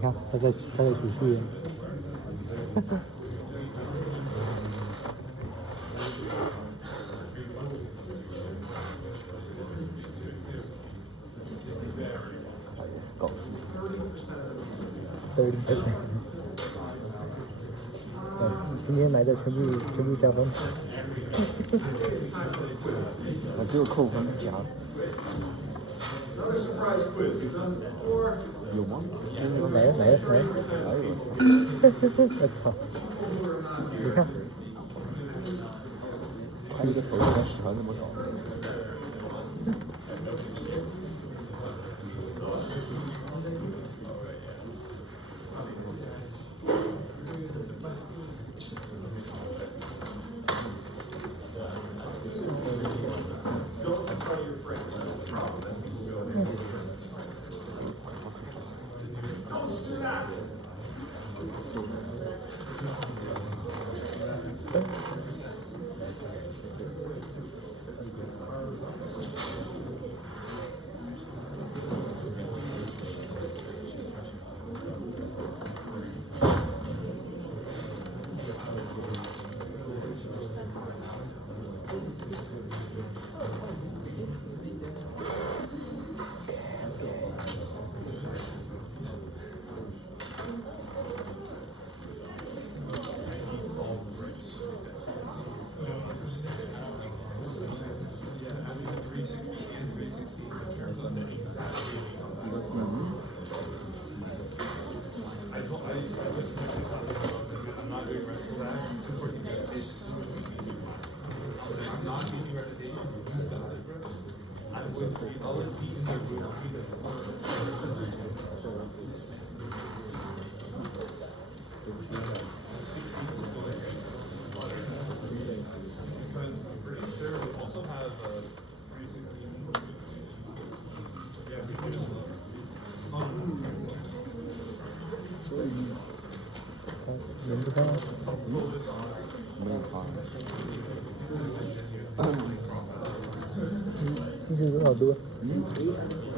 看他在数数。搞事。今天来的全部加分。我只有扣分加。有吗？来了！哎我操！你看，他一个头像喜欢这么搞。轮不到。没有发。这次多少度？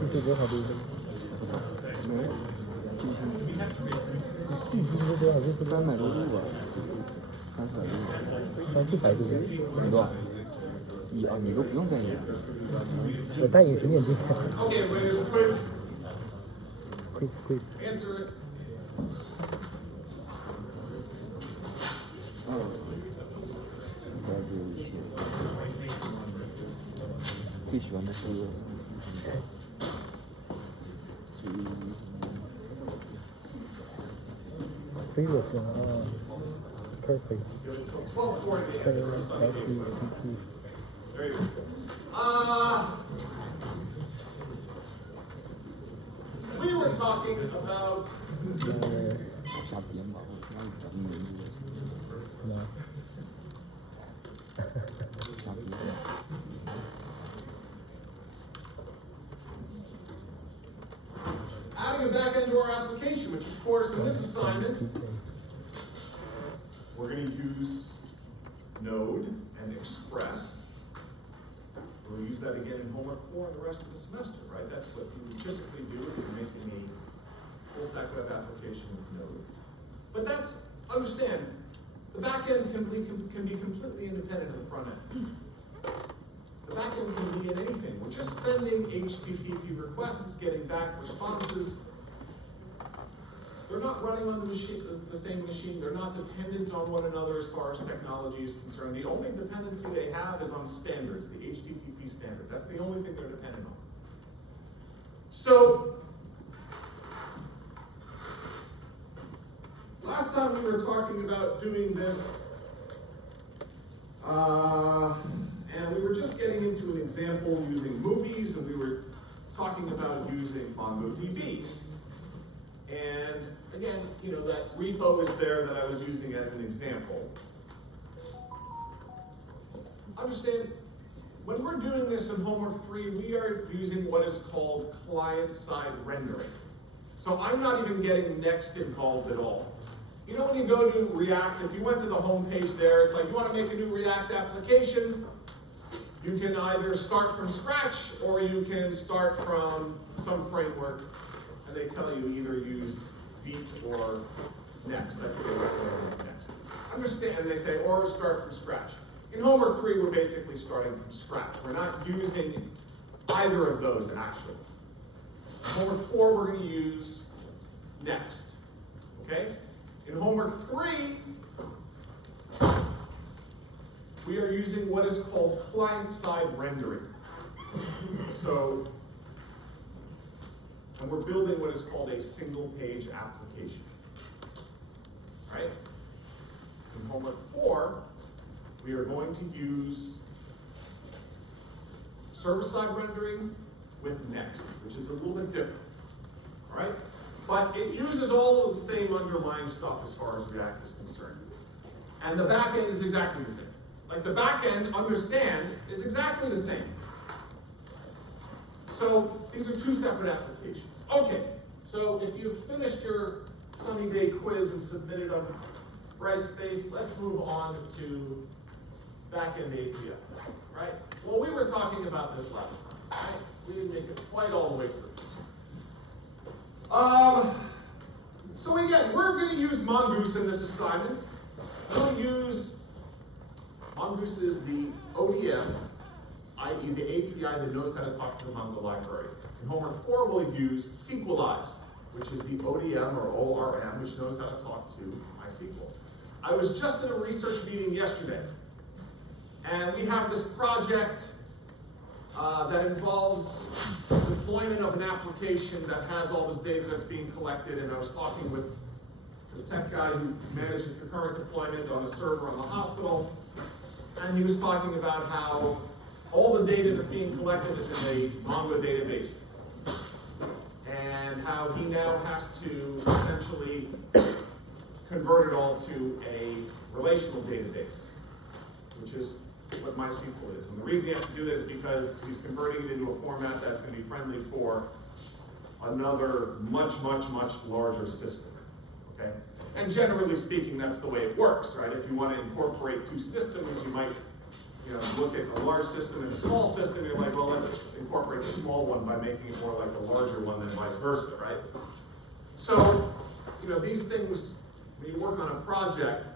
这次多少度？没有。这次多少度？300多度吧，300多度。300-400度。没多少。你都不用戴眼镜。我戴隐形眼镜。quiz。最喜欢的是previous one, perfect. We were talking about. No. Adding a backend to our application, which of course in this assignment, we're going to use Node and Express. We'll use that again in homework 4 and the rest of the semester, right? That's what you typically do if you're making a full stack web application with Node. But that's, understand, the backend can be completely independent of the front end. The backend can be in anything. We're just sending HTTP requests, getting back responses. They're not running on the same machine. They're not dependent on one another as far as technology is concerned. The only dependency they have is on standards, the HTTP standard. That's the only thing they're dependent on. So, last time we were talking about doing this, and we were just getting into an example using movies, and we were talking about using MongoDB. And again, you know, that repo is there that I was using as an example. Understand, when we're doing this in homework 3, we are using what is called client-side rendering. So I'm not even getting Next involved at all. You know when you go to React, if you went to the home page there, it's like you want to make a new React application, you can either start from scratch or you can start from some framework, and they tell you either use beat or next. That could be next. Understand, and they say, or start from scratch. In homework 3, we're basically starting from scratch. We're not using either of those actually. In homework 4, we're going to use next. Okay? In homework 3, we are using what is called client-side rendering. So, and we're building what is called a single-page application. Right? In homework 4, we are going to use server-side rendering with next, which is a little bit different. All right? But it uses all of the same underlying stuff as far as React is concerned. And the back end is exactly the same. Like the back end, understand, is exactly the same. So these are 2 separate applications. Okay, so if you've finished your sunny day quiz and submitted on Brightspace, let's move on to back-end API, right? Well, we were talking about this last time, right? We didn't make it quite all the way through. So again, we're going to use Mongoose in this assignment. We'll use, Mongoose is the ODM, i.e. the API that knows how to talk to the Mongo library. In homework 4, we'll use Sequelize, which is the ODM or ORM, which knows how to talk to MySQL. I was just in a research meeting yesterday, and we have this project that involves deployment of an application that has all this data that's being collected, and I was talking with this tech guy who manages the current deployment on a server on the hospital, and he was talking about how all the data that's being collected is in a Mongo database, and how he now has to essentially convert it all to a relational database, which is what MySQL is. And the reason he has to do that is because he's converting it into a format that's going to be friendly for another much, much, much larger system. Okay? And generally speaking, that's the way it works, right? If you want to incorporate 2 systems, you might look at a large system and a small system, you're like, well, let's incorporate the small one by making it more like a larger one than vice versa, right? So, these things, when you work on a project,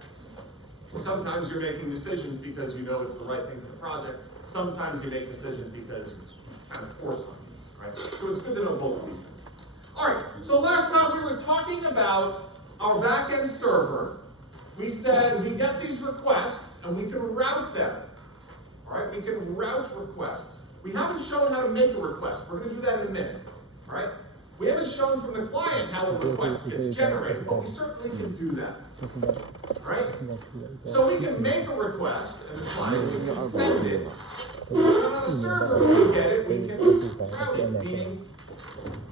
sometimes you're making decisions because you know it's the right thing for the project. Sometimes you make decisions because it's kind of forced on you, right? So it's good to know both of these things. All right, so last time we were talking about our back-end server. We said we get these requests and we can route them. All right, we can route requests. We haven't shown how to make a request. We're going to do that in a minute. All right? We haven't shown from the client how a request gets generated, but we certainly can do that. All right? So we can make a request, and the client can send it. And on the server, when we get it, we can route it, meaning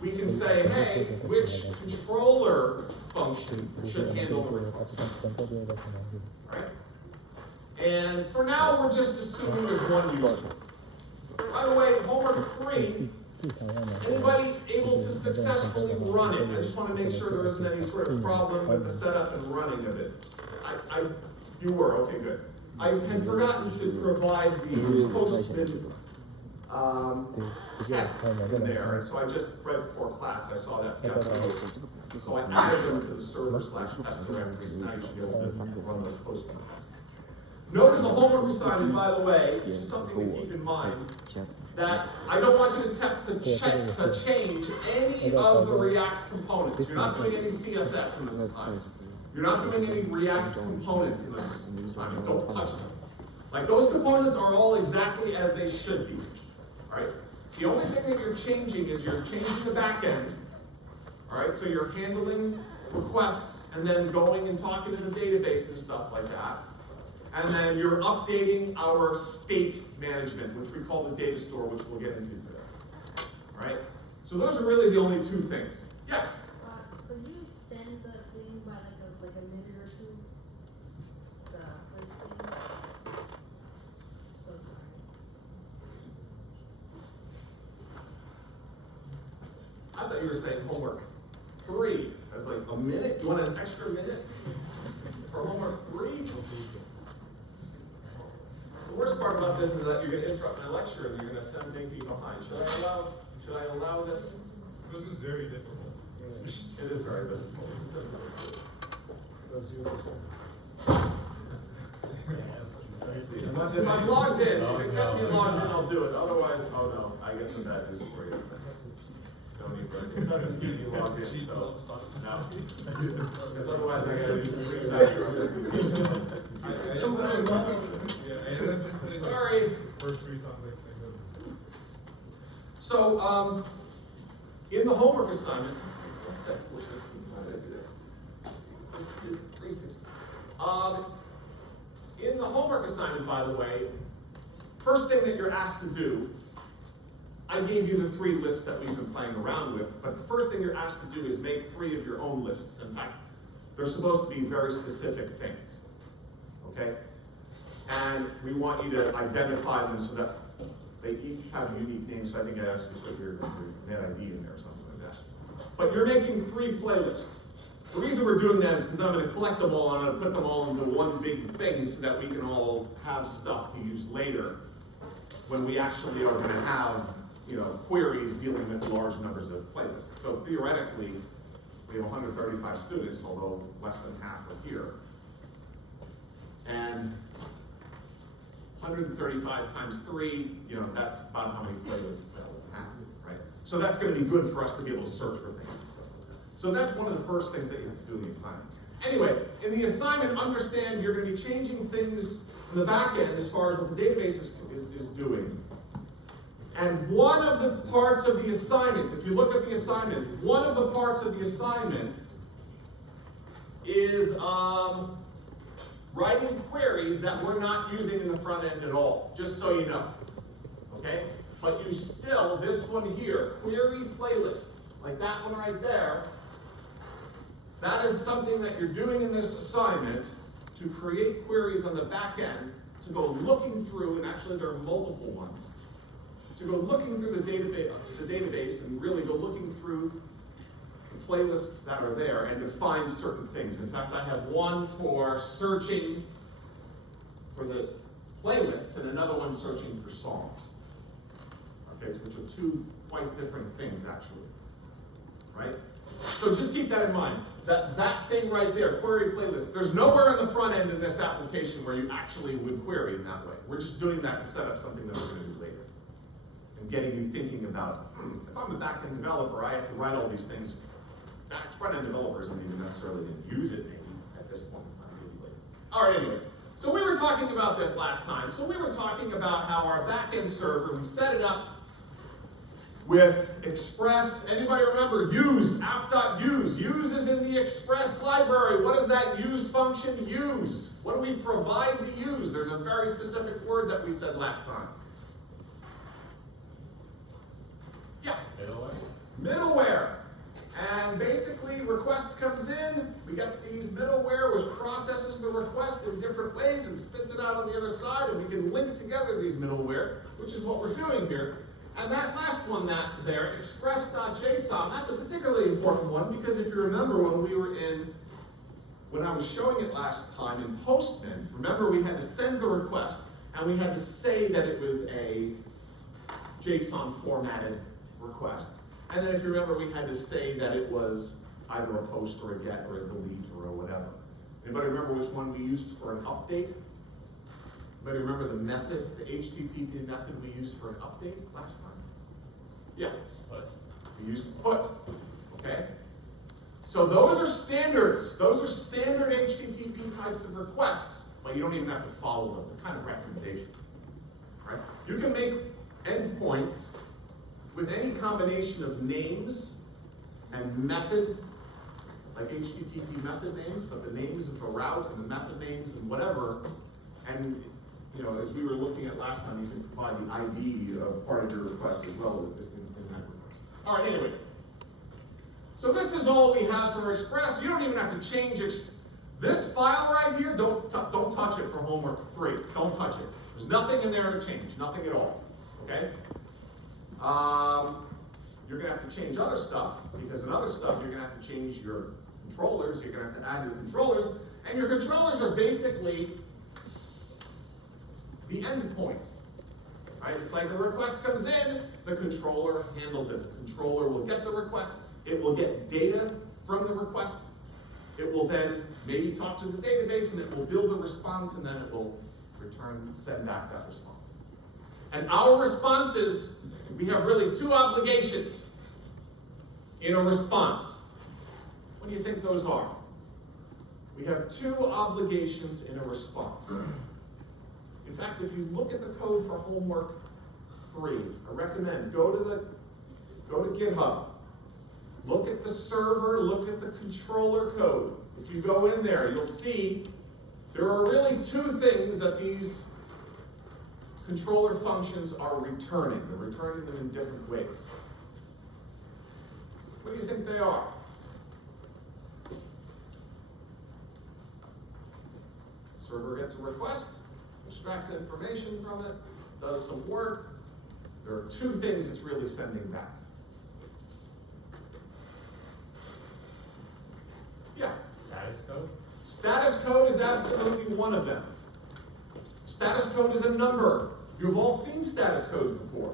we can say, hey, which controller function should handle the request. Right? And for now, we're just assuming there's one user. By the way, homework 3, anybody able to successfully run it? I just want to make sure there isn't any sort of problem with the setup and running of it. You were, okay, good. I had forgotten to provide the Postman tests in there, and so I just, right before class, I saw that. So I added them to the server/test directory, so now you should be able to run those Postman tests. Note in the homework assignment, by the way, which is something to keep in mind, that I don't want you to attempt to change any of the React components. You're not doing any CSS in this assignment. You're not doing any React components in this assignment. Don't touch them. Like, those components are all exactly as they should be. All right? The only thing that you're changing is you're changing the back end. All right? So you're handling requests and then going and talking to the database and stuff like that. And then you're updating our state management, which we call the data store, which we'll get into today. Right? So those are really the only 2 things. Yes? Could you extend the thing by like a minute or 2? The listing? So sorry. I thought you were saying homework 3. I was like, a minute? You want an extra minute for homework 3? The worst part about this is that you're going to interrupt my lecture and you're going to send me behind. Should I allow this? This is very difficult. It is very difficult. If I'm logged in, if it kept me logged in, I'll do it. Otherwise, oh no, I get some bad news for you. Stony Brook, it doesn't keep me logged in, so, no. Because otherwise I gotta do 3 factor authentication. Sorry. So, in the homework assignment, this is 360. In the homework assignment, by the way, first thing that you're asked to do, I gave you the 3 lists that we've been playing around with, but the first thing you're asked to do is make 3 of your own lists. In fact, they're supposed to be very specific things, okay? And we want you to identify them so that they each have unique names. So I think I asked you to put your net ID in there or something like that. But you're making 3 playlists. The reason we're doing that is because I'm going to collect them all and I'm going to put them all into one big thing so that we can all have stuff to use later when we actually are going to have, you know, queries dealing with large numbers of playlists. So theoretically, we have 135 students, although less than half are here. And 135 times 3, you know, that's about how many playlists that will have, right? So that's going to be good for us to be able to search for things and stuff like that. So that's one of the first things that you have to do in the assignment. Anyway, in the assignment, understand you're going to be changing things in the back end as far as what the database is doing. And one of the parts of the assignment, if you look at the assignment, one of the parts of the assignment is writing queries that we're not using in the front end at all, just so you know, okay? But you still, this one here, query playlists, like that one right there, that is something that you're doing in this assignment to create queries on the back end, to go looking through, and actually there are multiple ones, to go looking through the database and really go looking through the playlists that are there and to find certain things. In fact, I have one for searching for the playlists and another one searching for songs. Okay, which are 2 quite different things actually, right? So just keep that in mind. That thing right there, query playlist, there's nowhere in the front end in this application where you actually would query in that way. We're just doing that to set up something that we're going to do later. And getting you thinking about, if I'm a back-end developer, I have to write all these things. Front-end developers don't even necessarily use it maybe at this point in time, maybe later. All right, anyway. So we were talking about this last time. So we were talking about how our back-end server, we set it up with Express. Anybody remember use, app.use? Use is in the Express library. What does that use function use? What do we provide to use? There's a very specific word that we said last time. Yeah. Middleware. And basically, request comes in, we get these middleware, which processes the request in different ways and spits it out on the other side, and we can link together these middleware, which is what we're doing here. And that last one there, express.json, that's a particularly important one, because if you remember when I was showing it last time in Postman, remember we had to send the request, and we had to say that it was a JSON formatted request. And then if you remember, we had to say that it was either a post or a get or a delete or whatever. Anybody remember which one we used for an update? Anybody remember the method, the HTTP method we used for an update last time? Yeah. Put. We used put, okay? So those are standards. Those are standard HTTP types of requests, but you don't even have to follow them. They're kind of recommendations, right? You can make endpoints with any combination of names and method, like HTTP method names, but the names of the route and the method names and whatever, and you know, as we were looking at last time, you can provide the ID of part of your request as well in that request. All right, anyway. So this is all we have for Express. You don't even have to change this file right here. Don't touch it for homework 3. Don't touch it. There's nothing in there to change, nothing at all. Okay? You're going to have to change other stuff, because in other stuff you're going to have to change your controllers. You're going to have to add your controllers, and your controllers are basically the endpoints. Right? It's like a request comes in, the controller handles it. The controller will get the request. It will get data from the request. It will then maybe talk to the database, and it will build a response, and then it will send back that response. And our responses, we have really two obligations in a response. What do you think those are? We have two obligations in a response. In fact, if you look at the code for homework 3, I recommend go to GitHub, look at the server, look at the controller code. If you go in there, you'll see there are really two things that these controller functions are returning. They're returning them in different ways. What do you think they are? Server gets a request, extracts information from it, does some work. There are two things it's really sending back. Yeah? Status code? Status code is absolutely one of them. Status code is a number. You've all seen status codes before,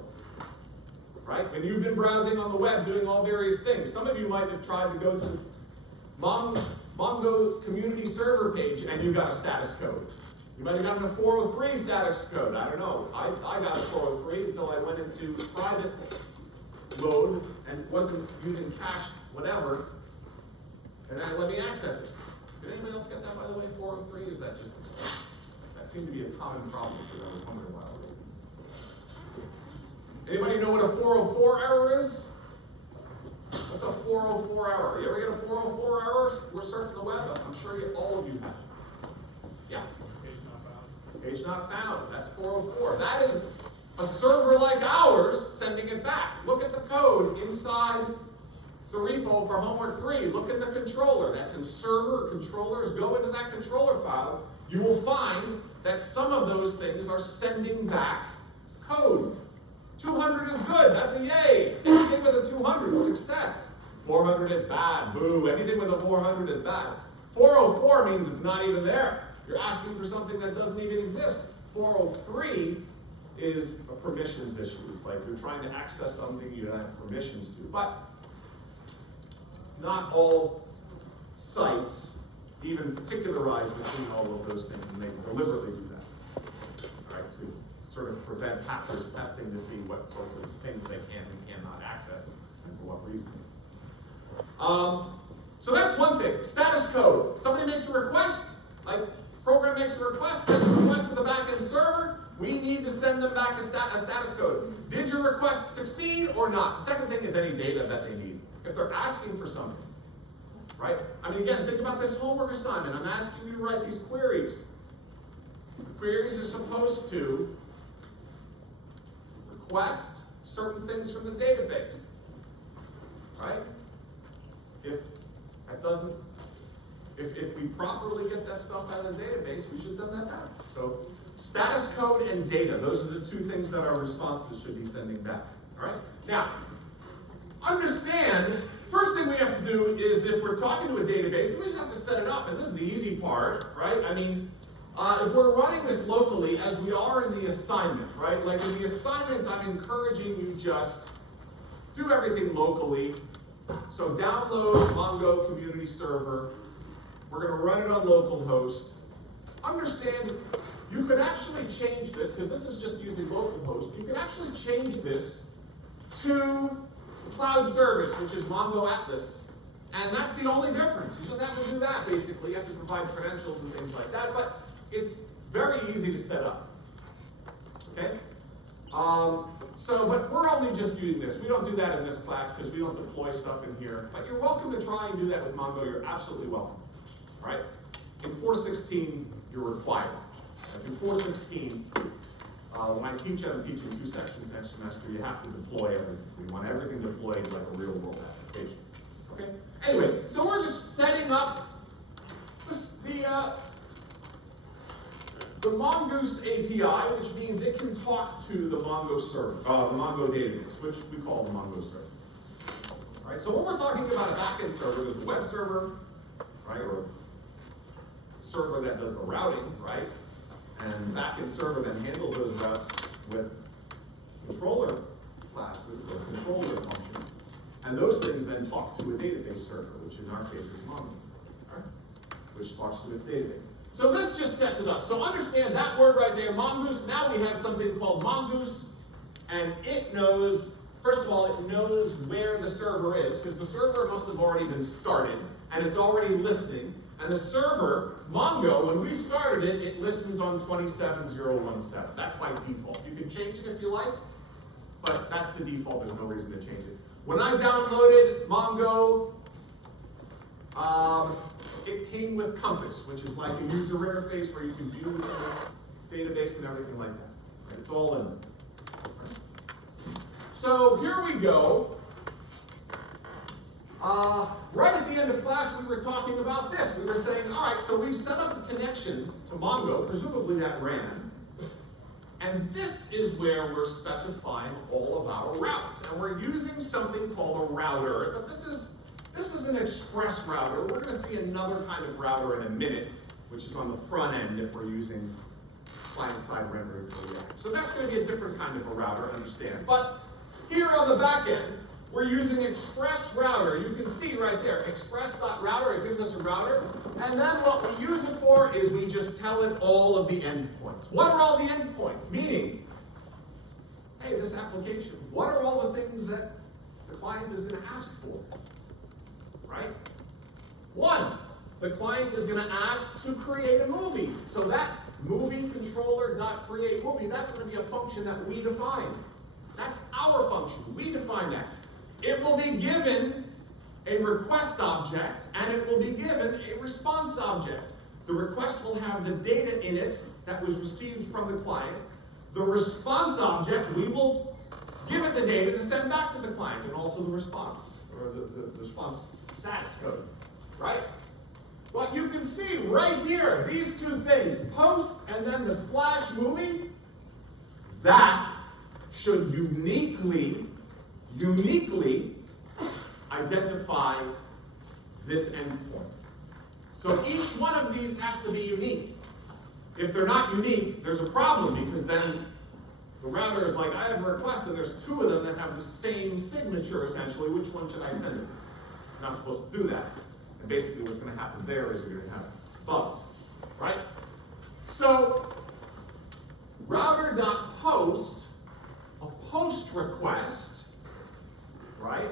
right? When you've been browsing on the web doing all various things. Some of you might have tried to go to Mongo community server page and you got a status code. You might have gotten a 403 status code. I don't know. I got a 403 until I went into private mode and wasn't using cache, whatever, and that let me access it. Did anybody else get that, by the way, 403? Is that just, that seemed to be a common problem because I was wondering why. Anybody know what a 404 error is? What's a 404 error? You ever get a 404 error? We're surfing the web. I'm sure all of you have. Yeah. Page not found. That's 404. That is a server like ours sending it back. Look at the code inside the repo for homework 3. Look at the controller. That's in server or controllers. Go into that controller file. You will find that some of those things are sending back codes. 200 is good. That's a yay. Anything with a 200 is success. 400 is bad. Boo. Anything with a 400 is bad. 404 means it's not even there. You're asking for something that doesn't even exist. 403 is a permissions issue. It's like you're trying to access something you don't have permissions to. But not all sites even particularize between all of those things, and they deliberately do that, all right, to sort of prevent hackers testing to see what sorts of things they can and cannot access and for what reasons. So that's one thing. Status code. Somebody makes a request, like program makes a request, sends a request to the backend server. We need to send them back a status code. Did your request succeed or not? The second thing is any data that they need. If they're asking for something, right? I mean, again, think about this homework assignment. I'm asking you to write these queries. The queries are supposed to request certain things from the database, right? If that doesn't, if we properly get that stuff out of the database, we should send that back. So status code and data, those are the two things that our responses should be sending back, all right? Now, understand, first thing we have to do is if we're talking to a database, we just have to set it up, and this is the easy part, right? I mean, if we're running this locally, as we are in the assignment, right? Like in the assignment, I'm encouraging you just do everything locally. So download Mongo community server. We're going to run it on localhost. Understand, you can actually change this, because this is just using localhost. You can actually change this to cloud service, which is Mongo Atlas. And that's the only difference. You just have to do that, basically. You have to provide credentials and things like that. But it's very easy to set up. Okay? But we're only just using this. We don't do that in this class because we don't deploy stuff in here. But you're welcome to try and do that with Mongo. You're absolutely welcome. All right? In 4.16, you're required. Like in 4.16, when I teach, I'm teaching 2 sections next semester. You have to deploy everything. We want everything deployed like a real-world application. Okay? Anyway, so we're just setting up the Mongoose API, which means it can talk to the Mongo server, the Mongo database, which we call the Mongo server. All right, so when we're talking about a backend server, there's a web server, right, or a server that does the routing, right, and the backend server then handles those routes with controller classes or controller functions, and those things then talk to a database server, which in our case is Mongo, right, which talks to its database. So this just sets it up. So understand that word right there, mongoose. Now we have something called mongoose, and it knows, first of all, it knows where the server is, because the server must have already been started, and it's already listening. And the server, Mongo, when we started it, it listens on 27017. That's by default. You can change it if you like, but that's the default. There's no reason to change it. When I downloaded Mongo, it came with Compass, which is like a user interface where you can view the database and everything like that. It's all in there. So here we go. Right at the end of class, we were talking about this. We were saying, all right, so we've set up a connection to Mongo, presumably that ran, and this is where we're specifying all of our routes. And we're using something called a router, but this is an express router. We're going to see another kind of router in a minute, which is on the front end if we're using client-side rendering for React. So that's going to be a different kind of a router, understand. But here on the back end, we're using express router. You can see right there, express.router, it gives us a router. And then what we use it for is we just tell it all of the endpoints. What are all the endpoints? Meaning, hey, this application, what are all the things that the client is going to ask for? Right? One, the client is going to ask to create a movie. So that movie controller.create movie, that's going to be a function that we define. That's our function. We define that. It will be given a request object, and it will be given a response object. The request will have the data in it that was received from the client. The response object, we will give it the data to send back to the client, and also the response, or the response status code, right? But you can see right here, these two things, post and then the /movie, that should uniquely identify this endpoint. So each one of these has to be unique. If they're not unique, there's a problem, because then the router is like, I have a request and there's two of them that have the same signature essentially. Which one should I send it to? You're not supposed to do that. And basically what's going to happen there is you're going to have bugs, right? So router.post, a post request, right?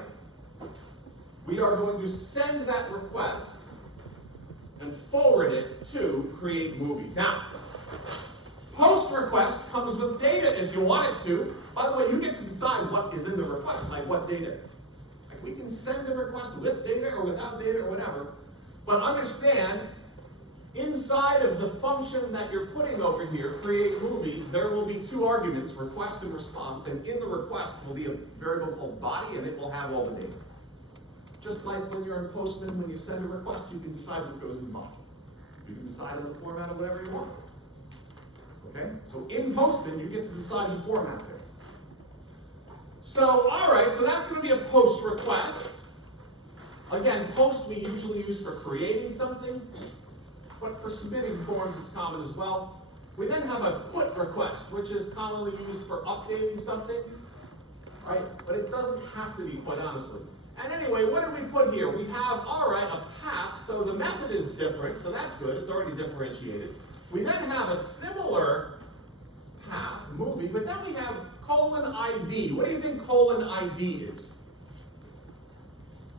We are going to send that request and forward it to create movie. Now, post request comes with data if you want it to. By the way, you get to decide what is in the request, like what data. Like we can send a request with data or without data or whatever. But understand, inside of the function that you're putting over here, create movie, there will be two arguments, request and response, and in the request will be a variable called body, and it will have all the data. Just like when you're in Postman, when you send a request, you can decide what goes in the body. You can decide on the format of whatever you want. Okay? So in Postman, you get to decide the format there. So, all right, so that's going to be a post request. Again, post we usually use for creating something, but for submitting forms it's common as well. We then have a put request, which is commonly used for updating something, right? But it doesn't have to be, quite honestly. And anyway, what did we put here? We have, all right, a path, so the method is different, so that's good, it's already differentiated. We then have a similar path, movie, but then we have :ID. What do you think :ID is?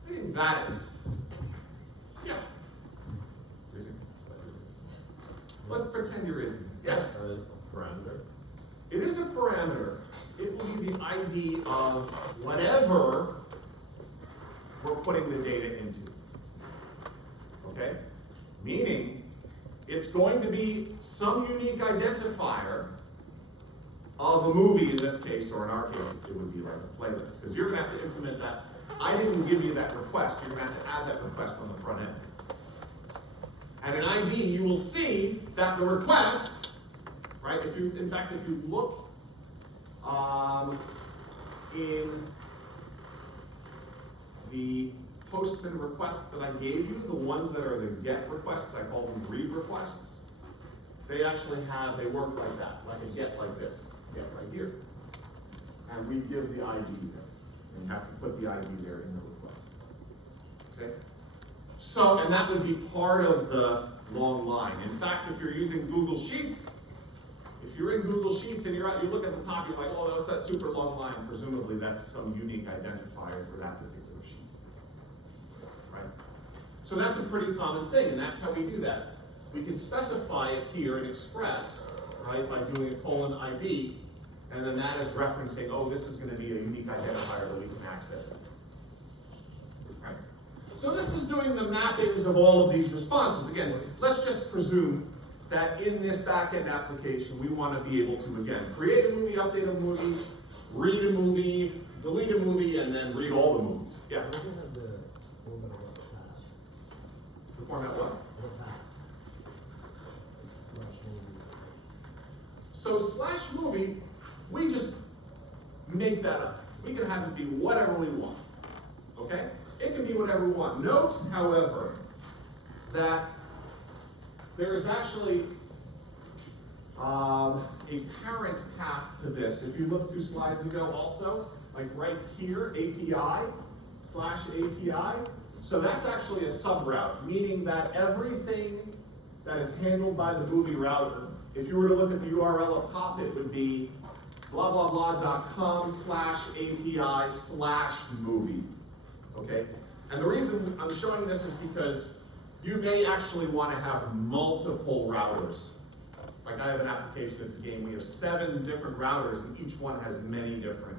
What do you think that is? Yeah. Let's pretend you're raising. Yeah. Parameter. It is a parameter. It will be the ID of whatever we're putting the data into. Okay? Meaning, it's going to be some unique identifier of a movie in this case, or in our case, it would be like a playlist. Because you're going to have to implement that. I didn't give you that request. You're going to have to add that request on the front end. And in ID, you will see that the request, right? If you, in fact, if you look in the Postman requests that I gave you, the ones that are the GET requests, I call them read requests. They actually have, they work like that, like a GET like this, GET right here. And we give the ID there. And you have to put the ID there in the request. Okay? So, and that would be part of the long line. In fact, if you're using Google Sheets, if you're in Google Sheets and you look at the top, you're like, oh, that's that super long line. Presumably that's some unique identifier for that particular sheet, right? So that's a pretty common thing, and that's how we do that. We can specify it here in Express, right, by doing a colon ID, and then that is referencing, oh, this is going to be a unique identifier that we can access it. Right? So this is doing the mappings of all of these responses. Again, let's just presume that in this back-end application, we want to be able to, again, create a movie, update a movie, read a movie, delete a movie, and then read all the movies. Yeah? Does it have the format of slash? The format what? What path? Slash movie. So slash movie, we just make that up. We can have it be whatever we want, okay? It can be whatever we want. Note, however, that there is actually a parent path to this. If you look 2 slides ago also, like right here, API, /API. So that's actually a subroute, meaning that everything that is handled by the movie router, if you were to look at the URL up top, it would be blah, blah, blah.com /API/movie, okay? And the reason I'm showing this is because you may actually want to have multiple routers. Like I have an application, it's a game, we have 7 different routers and each one has many different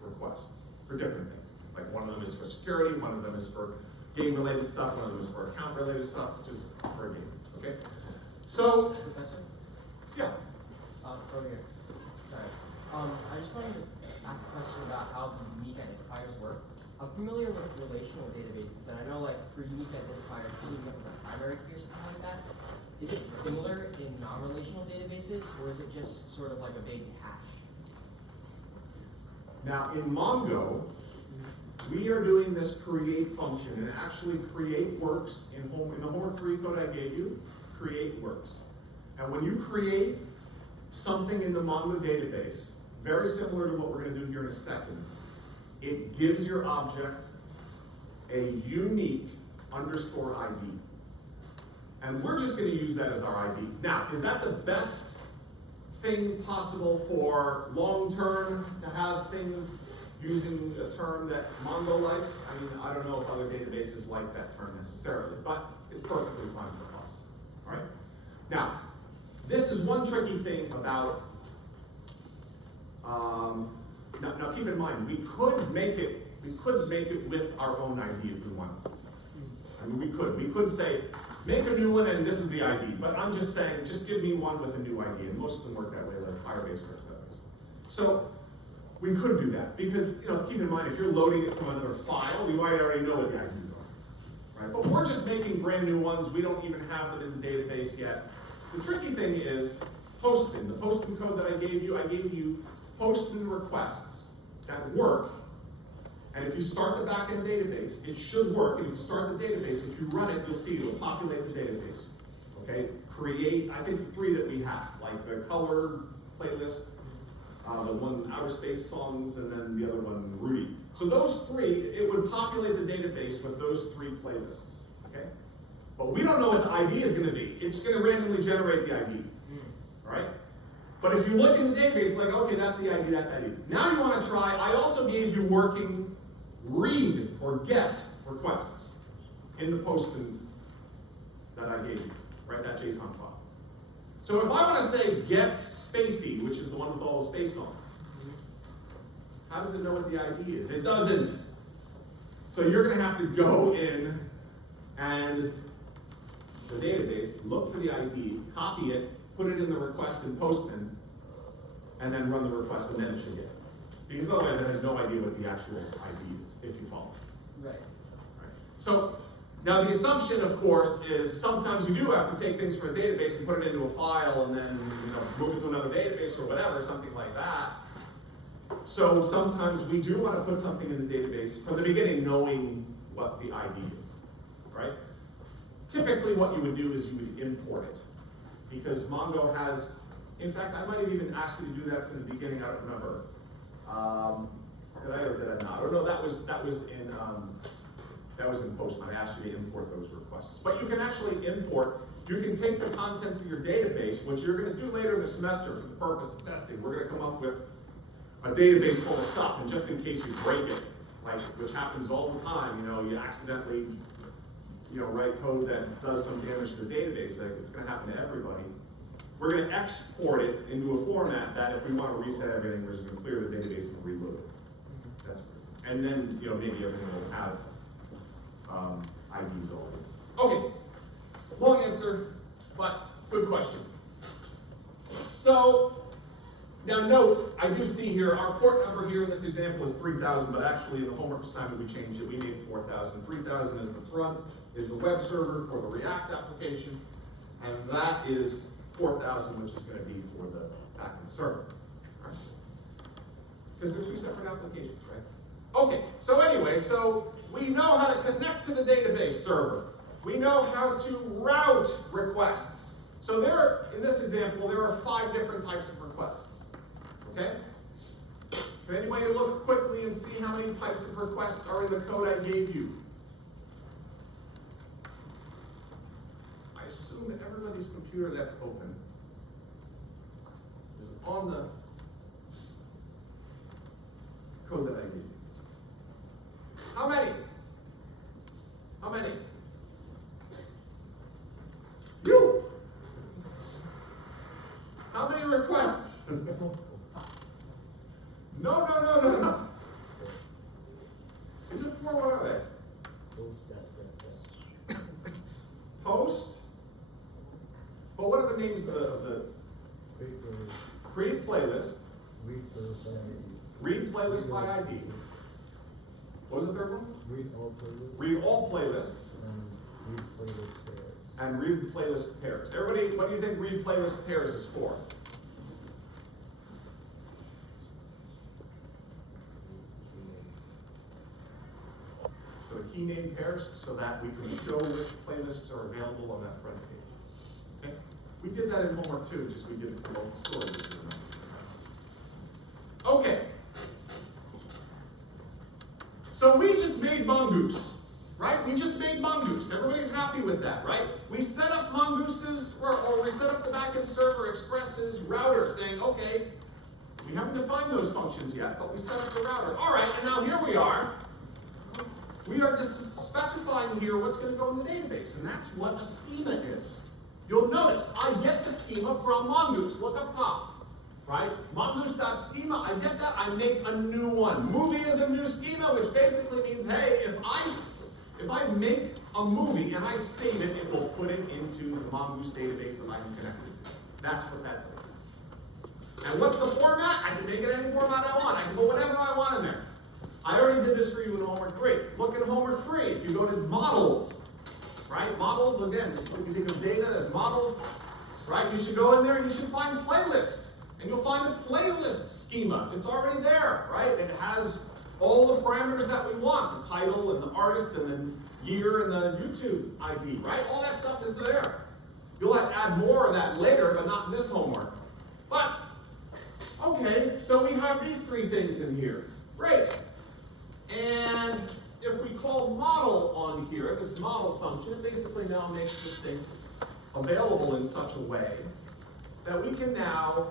requests for different things. Like one of them is for security, one of them is for game-related stuff, one of them is for account-related stuff, just for a game, okay? So, Professor? yeah. Over here. Sorry. I just wanted to ask a question about how the unique identifiers work. I'm familiar with relational databases, and I know like for unique identifiers, you have a primary key or something like that. Is it similar in non-relational databases, or is it just sort of like a big hash? Now in Mongo, we are doing this create function, and actually create works in the homework 3 code I gave you, create works. And when you create something in the Mongo database, very similar to what we're going to do here in a second, it gives your object a unique underscore ID. And we're just going to use that as our ID. Now, is that the best thing possible for long-term to have things using a term that Mongo likes? I mean, I don't know if other databases like that term necessarily, but it's perfectly fine for us. All right? Now, this is one tricky thing about now keep in mind, we could make it with our own ID if we wanted. I mean, we could say, make a new one and this is the ID, but I'm just saying, just give me one with a new ID, and most of them work that way, like Firebase works that way. So, we could do that, because, you know, keep in mind, if you're loading it from another file, you might already know what the IDs are, right? But we're just making brand new ones, we don't even have them in the database yet. The tricky thing is posting. The posting code that I gave you posting requests that work. And if you start the backend database, it should work. And if you start the database, if you run it, you'll see it'll populate the database. Okay? Create, I think, the 3 that we have, like the color playlist, the one outer space songs, and then the other one, Rudy. So those 3, it would populate the database with those 3 playlists. Okay? But we don't know what the ID is going to be. It's going to randomly generate the ID. Right? But if you look in the database, like, okay, that's the ID, that's the ID. Now you want to try, I also gave you working read or get requests in the posting that I gave you, right, that JSON file. So if I want to say get spacey, which is the one with all the space songs, how does it know what the ID is? It doesn't. So you're going to have to go in and the database, look for the ID, copy it, put it in the request in Postman, and then run the request, and then it should get it. Because otherwise it has no idea what the actual ID is, if you follow. Right. Right. So, now the assumption, of course, is sometimes you do have to take things from a database and put it into a file, and then move it to another database or whatever, something like that. So sometimes we do want to put something in the database from the beginning, knowing what the ID is, right? Typically what you would do is you would import it, because Mongo has, in fact, I might have even asked you to do that from the beginning, I don't remember. Did I or did I not? Or no, that was in That was in Postman. I asked you to import those requests. But you can actually import, you can take the contents of your database, which you're gonna do later in the semester for the purpose of testing. We're gonna come up with a database full of stuff, and just in case you break it, like, which happens all the time, you know, you accidentally, you know, write code that does some damage to the database, like, it's gonna happen to everybody. We're gonna export it into a format that if we wanna reset everything, we're just gonna clear the database and reload it. That's right. And then, you know, maybe everything will have IDs already. Okay, long answer, but good question. So, now note, I do see here, our port number here in this example is 3000, but actually in the homework assignment we changed it, we made it 4000. 3000 is the front, is the web server for the React application, and that is 4000, which is going to be for the backend server. Because they're two separate applications, right? Okay, so anyway, so we know how to connect to the database server. We know how to route requests. So there, in this example, there are 5 different types of requests. Okay? Can anybody look quickly and see how many types of requests are in the code I gave you? I assume that everybody's computer that's open is on the code that I gave you. How many? How many? You! How many requests? No. Is it 4? What are they? Post? But what are the names of the create playlist? Read playlist by ID. What was the third one? Read all playlists. Read all playlists. And read playlist pairs. And read playlist pairs. Everybody, what do you think read playlist pairs is for? It's for the key name pairs so that we can show which playlists are available on that front page. Okay? We did that in homework too, just we did it for local storage. Okay. So we just made Mongoose, right? We just made Mongoose. Everybody's happy with that, right? We set up Mongooses, or we set up the backend server Express's router saying, okay, we haven't defined those functions yet, but we set up the router. All right, and now here we are. We are just specifying here what's going to go in the database, and that's what a schema is. You'll notice I get the schema from Mongoose. Look up top. Right? Mongoose.schema, I get that, I make a new one. Movie is a new schema, which basically means, hey, if I make a movie and I save it, it will put it into the Mongoose database that I'm connected to. That's what that does. And what's the format? I can make it any format I want. I can put whatever I want in there. I already did this for you in homework 3. Look at homework 3. If you go to models, right? Models, again, when you think of data as models, right? You should go in there and you should find playlist. And you'll find a playlist schema. It's already there, right? It has all the parameters that we want, the title and the artist and the year and the YouTube ID, right? All that stuff is there. You'll have to add more of that later, but not in this homework. But, okay, so we have these 3 things in here. Great. And if we call model on here, this model function, it basically now makes this thing available in such a way that we can now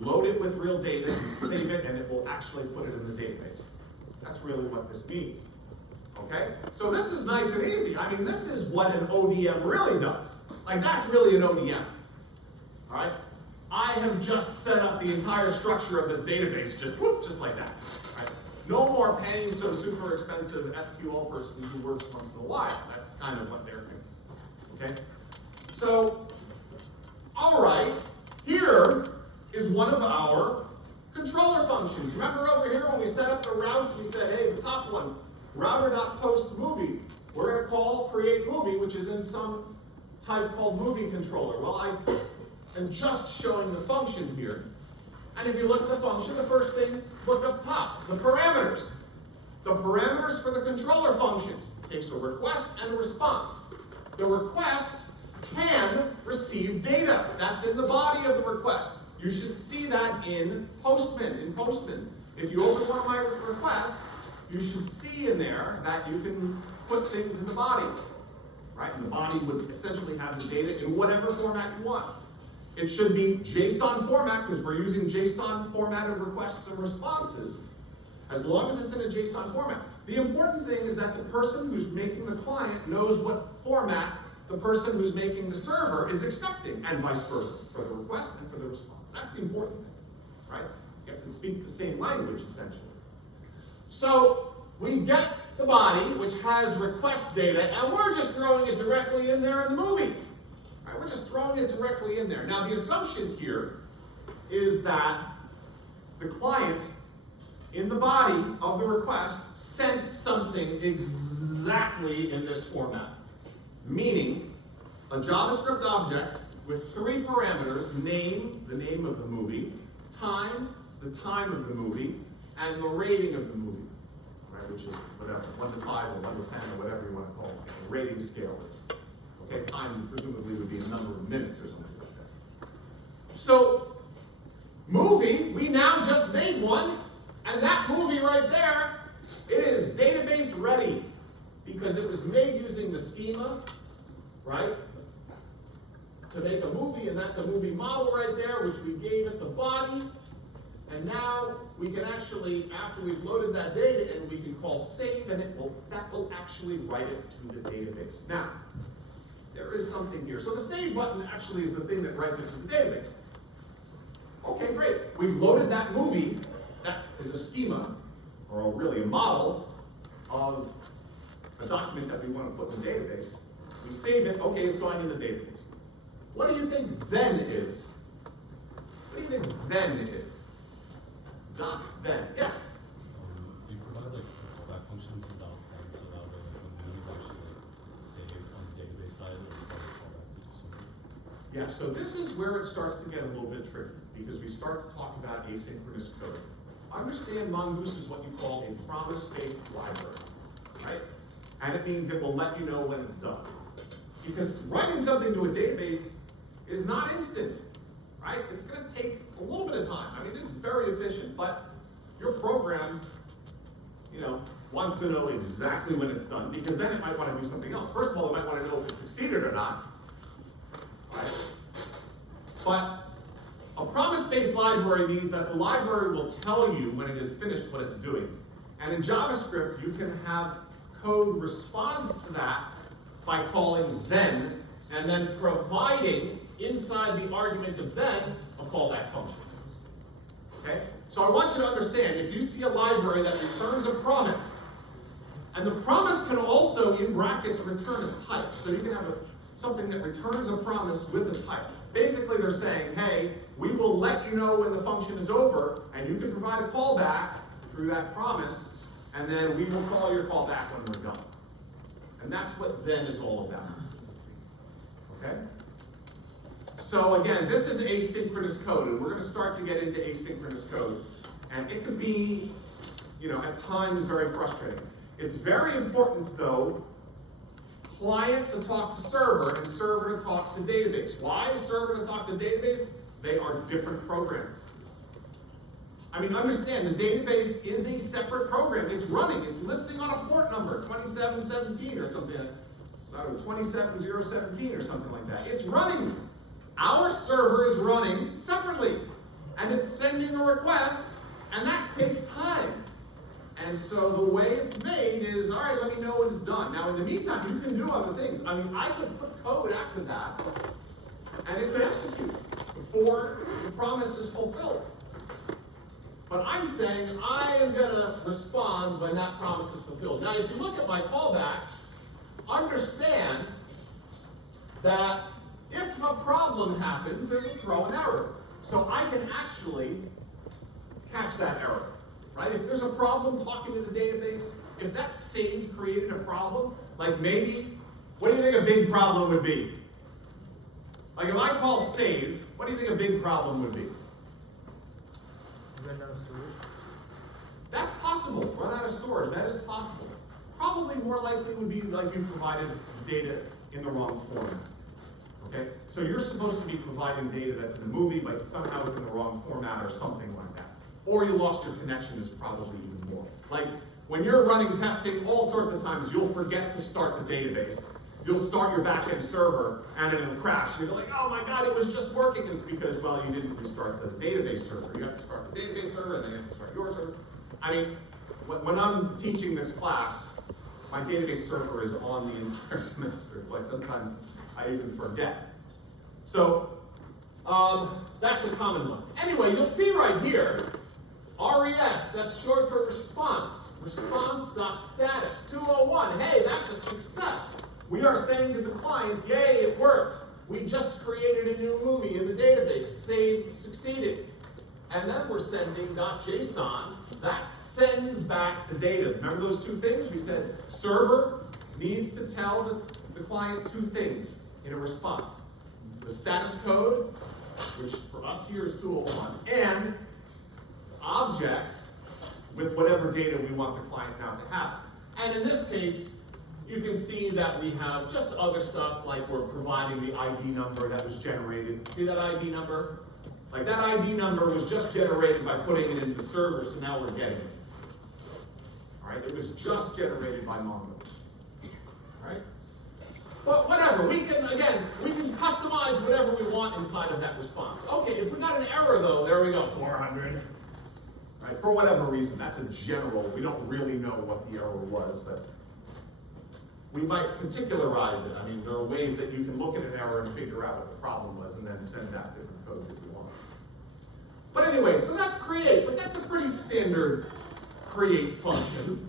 load it with real data and save it, and it will actually put it in the database. That's really what this means. Okay? So this is nice and easy. I mean, this is what an ODM really does. Like, that's really an ODM. All right? I have just set up the entire structure of this database, just like that. Right? No more paying some super expensive SQL person who works once in a while. That's kind of what they're doing. Okay? So, all right, here is one of our controller functions. Remember over here when we set up the routes, we said, hey, the top one, router.postMovie. We're going to call create movie, which is in some type called movie controller. Well, I am just showing the function here. And if you look at the function, the first thing, look up top, the parameters. The parameters for the controller functions. It takes a request and a response. The request can receive data. That's in the body of the request. You should see that in Postman. If you open one of my requests, you should see in there that you can put things in the body, right? And the body would essentially have the data in whatever format you want. It should be JSON format, because we're using JSON formatted requests and responses, as long as it's in a JSON format. The important thing is that the person who's making the client knows what format the person who's making the server is expecting, and vice versa, for the request and for the response. That's the important thing, right? You have to speak the same language, essentially. So we get the body, which has request data, and we're just throwing it directly in there in the movie. Right? We're just throwing it directly in there. Now the assumption here is that the client in the body of the request sent something exactly in this format. Meaning, a JavaScript object with 3 parameters, name, the name of the movie, time, the time of the movie, and the rating of the movie, right, which is whatever, 1 to 5 or 1 to 10 or whatever you want to call it, the rating scale is. Okay, time presumably would be a number of minutes or something like that. So, movie, we now just made one, and that movie right there, it is database ready, because it was made using the schema, right, to make a movie, and that's a movie model right there, which we gave it the body. And now we can actually, after we've loaded that data, and we can call save, and that will actually write it to the database. Now, there is something here. So the save button actually is the thing that writes it to the database. Okay, great. We've loaded that movie. That is a schema, or really a model, of a document that we want to put in the database. We save it. Okay, it's going in the database. What do you think then is? What do you think then is? Not then. Yes? Do you provide like callback functions without then, so that way like when the movie's actually like saved on the database side, or callback to something? Yeah, so this is where it starts to get a little bit tricky, because we start to talk about asynchronous code. Understand Mongoose is what you call a promise-based library, right? And it means it will let you know when it's done. Because writing something to a database is not instant, right? It's going to take a little bit of time. I mean, it's very efficient, but your program, wants to know exactly when it's done, because then it might want to do something else. First of all, it might want to know if it succeeded or not, right? But a promise-based library means that the library will tell you when it is finished what it's doing. And in JavaScript, you can have code respond to that by calling then, and then providing inside the argument of then a callback function. Okay? So I want you to understand, if you see a library that returns a promise, and the promise can also, in brackets, return a type. So you can have something that returns a promise with a type. Basically, they're saying, hey, we will let you know when the function is over, and you can provide a callback through that promise, and then we will call your callback when we're done. And that's what then is all about. Okay? So again, this is asynchronous code, and we're going to start to get into asynchronous code. And it can be, at times very frustrating. It's very important, though, client to talk to server and server to talk to database. Why server to talk to database? They are different programs. I mean, understand, the database is a separate program. It's running. It's listing on a port number, 2717 or something, 27017 or something like that. It's running. Our server is running separately, and it's sending a request, and that takes time. And so the way it's made is, all right, let me know when it's done. Now, in the meantime, you can do other things. I mean, I could put code after that, and it could execute before the promise is fulfilled. But I'm saying I am going to respond when that promise is fulfilled. Now, if you look at my callback, understand that if a problem happens, it will throw an error. So I can actually catch that error. Right? If there's a problem talking to the database, if that save created a problem, like maybe, what do you think a big problem would be? Like if I call save, what do you think a big problem would be? Run out of storage. That's possible. Run out of storage. That is possible. Probably more likely would be like you provided data in the wrong format. Okay? So you're supposed to be providing data that's in the movie, but somehow it's in the wrong format or something like that. Or you lost your connection is probably even more. Like when you're running testing, all sorts of times you'll forget to start the database. You'll start your backend server and it'll crash. You'll be like, oh my God, it was just working. It's because, well, you didn't restart the database server. You have to start the database server and then you have to start your server. I mean, when I'm teaching this class, my database server is on the entire semester. It's like sometimes I even forget. So, that's a common one. Anyway, you'll see right here, RES, that's short for response. Response.status, 201. Hey, that's a success. We are saying to the client, yay, it worked. We just created a new movie in the database. Save succeeded. And then we're sending .json. That sends back the data. Remember those two things? We said server needs to tell the client two things in a response. The status code, which for us here is 201, and object with whatever data we want the client now to have. And in this case, you can see that we have just other stuff like we're providing the ID number that was generated. See that ID number? Like that ID number was just generated by putting it into the server, so now we're getting it. All right, it was just generated by Mongo. All right? But whatever, we can customize whatever we want inside of that response. Okay, if we got an error though, there we go, 400. Right, for whatever reason, that's a general, we don't really know what the error was, but we might particularize it. I mean, there are ways that you can look at an error and figure out what the problem was and then send out different codes if you want. But anyway, so that's create, but that's a pretty standard create function,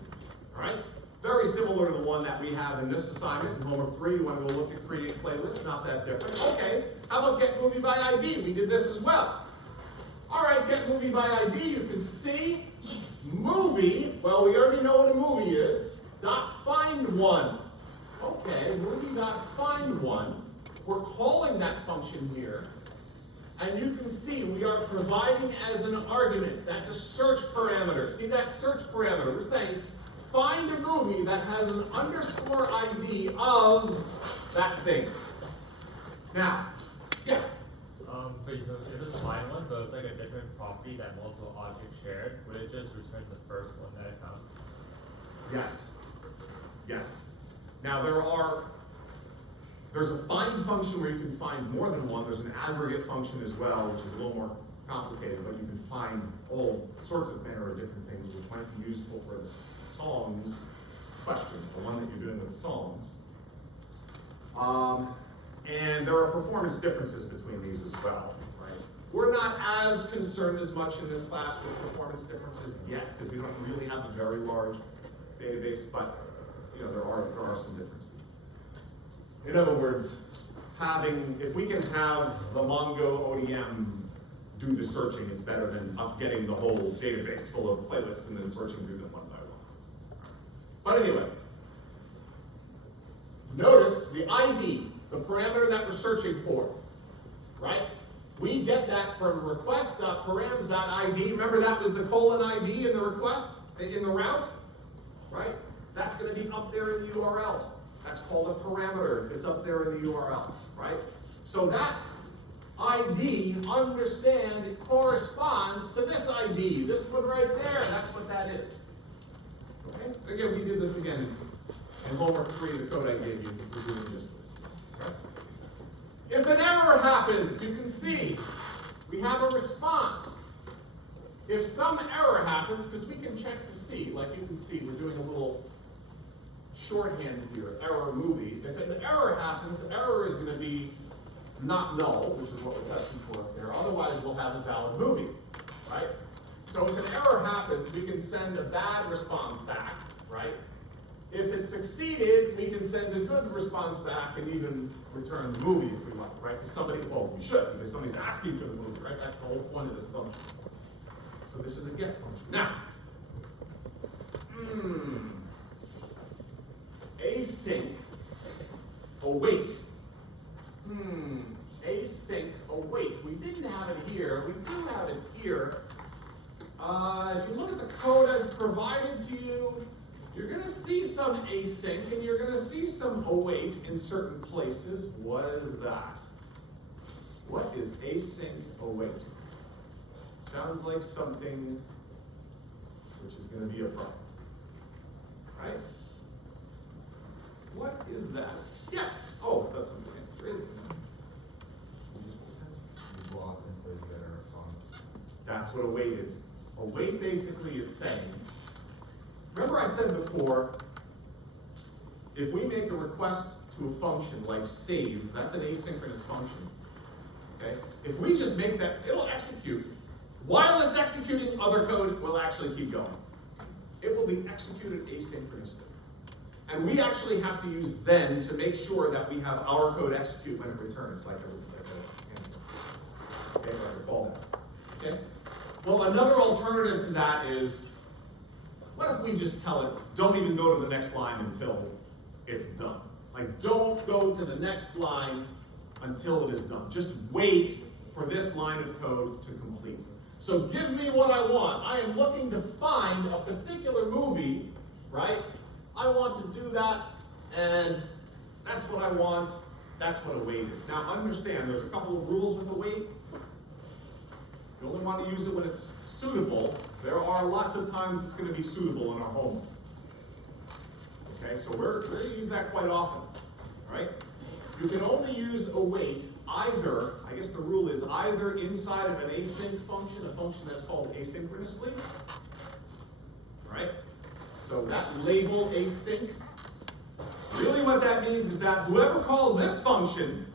right? Very similar to the one that we have in this assignment. In homework 3, you want to go look at create playlist, not that different. Okay, how about get movie by ID? We did this as well. All right, get movie by ID, you can see movie, well, we already know what a movie is, .find one. Okay, movie.find one. We're calling that function here. And you can see we are providing as an argument. That's a search parameter. See that search parameter? We're saying find a movie that has an underscore ID of that thing. Now, yeah. But if it's find one, but it's like a different property that multiple objects shared, would it just return the first one that it found? Yes. Yes. Now there's a find function where you can find more than one. There's an aggregate function as well, which is a little more complicated, but you can find all sorts of manner of different things, which might be useful for the songs question, the one that you're doing with the songs. And there are performance differences between these as well, right? We're not as concerned as much in this class with performance differences yet, because we don't really have a very large database, but you know, there are some differences. In other words, if we can have the Mongo ODM do the searching, it's better than us getting the whole database full of playlists and then searching through them one by one. But anyway, notice the ID, the parameter that we're searching for, right? We get that from request.params.id. Remember that was the :ID in the request, in the route, right? That's going to be up there in the URL. That's called a parameter if it's up there in the URL, right? So that ID, understand, it corresponds to this ID, this one right there. That's what that is. Okay? Again, we did this again in homework 3, the code I gave you. We're doing just this. Okay? If an error happens, you can see we have a response. If some error happens, because we can check to see, like you can see, we're doing a little shorthand here, error movie. If an error happens, the error is going to be not null, which is what we're testing for up there. Otherwise, we'll have a valid movie, right? So if an error happens, we can send a bad response back, right? If it succeeded, we can send a good response back and even return the movie if we want, right? Because we should, because somebody's asking for the movie, right? That's the whole point of this function. So this is a get function. Now, async await. Async await. We didn't have it here. We do have it here. If you look at the code I've provided to you, you're going to see some async and you're going to see some await in certain places. What is that? What is async await? Sounds like something which is going to be a problem. right? What is that? Yes, oh, that's what I'm saying, there is. You block and so you get a response. That's what a weight is. A weight basically is saying, remember I said before, if we make a request to a function like save, that's an asynchronous function, okay? If we just make that, it'll execute. While it's executing, other code will actually keep going. It will be executed asynchronously. And we actually have to use then to make sure that we have our code execute when it returns, like a okay, like a callback. Okay? Well, another alternative to that is, what if we just tell it, don't even go to the next line until it's done? Like, don't go to the next line until it is done. Just wait for this line of code to complete. So give me what I want. I am looking to find a particular movie, right? I want to do that, and that's what I want. That's what a wait is. Now understand, there's a couple of rules with a wait. You only want to use it when it's suitable. There are lots of times it's going to be suitable in our home. Okay, so we're going to use that quite often, right? You can only use a wait either, I guess the rule is either inside of an async function, a function that's called asynchronously, right? So that label async, really what that means is that whoever calls this function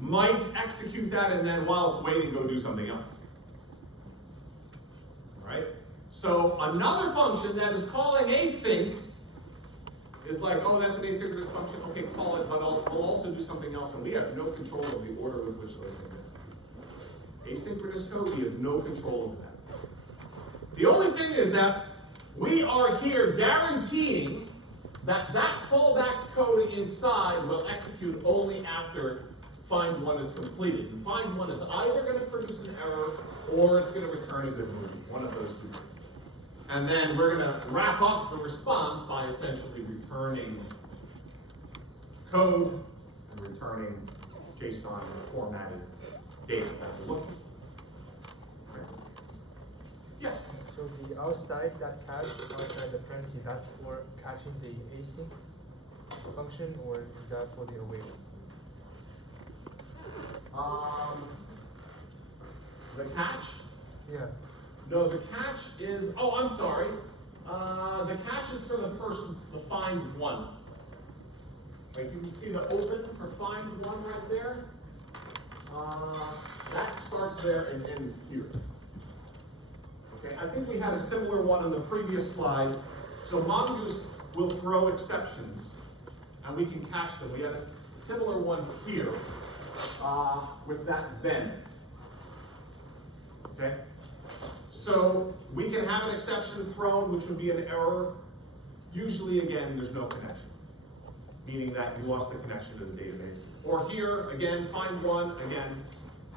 might execute that and then while it's waiting go do something else. Right? So another function that is calling async is like, oh, that's an asynchronous function, okay, call it, but I'll also do something else, and we have no control of the order with which those things are. Asynchronous code, we have no control over that. The only thing is that we are here guaranteeing that that callback code inside will execute only after find one is completed. And find one is either going to produce an error or it's going to return a good movie, one of those two things. And then we're going to wrap up the response by essentially returning code and returning JSON formatted data that we're looking for. Right. Yes? So the outside, that cache, outside the parentheses, that's for caching the async function, or is that for the await? The catch? Yeah. No, the catch is, oh, I'm sorry. The catch is for the find one. Like you can see the open for find one right there. That starts there and ends here. Okay, I think we had a similar one on the previous slide. So Mongoose will throw exceptions and we can catch them. We had a similar one here with that then. Okay? So we can have an exception thrown, which would be an error. Usually, again, there's no connection, meaning that you lost the connection to the database. Or here, again, find one. Again,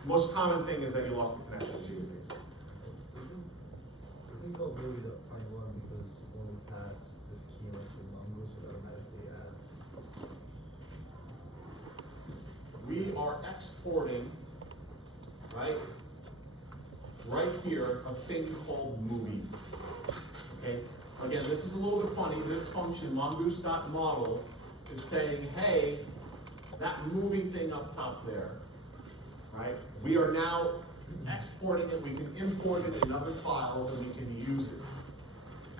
most common thing is that you lost the connection to the database. We can go really to find one because when we pass this key to Mongoose, it automatically adds. We are exporting, right here, a thing called movie. Okay? Again, this is a little bit funny. This function, mongoose.model, is saying, hey, that movie thing up top there, right? We are now exporting it. We can import it in other files and we can use it.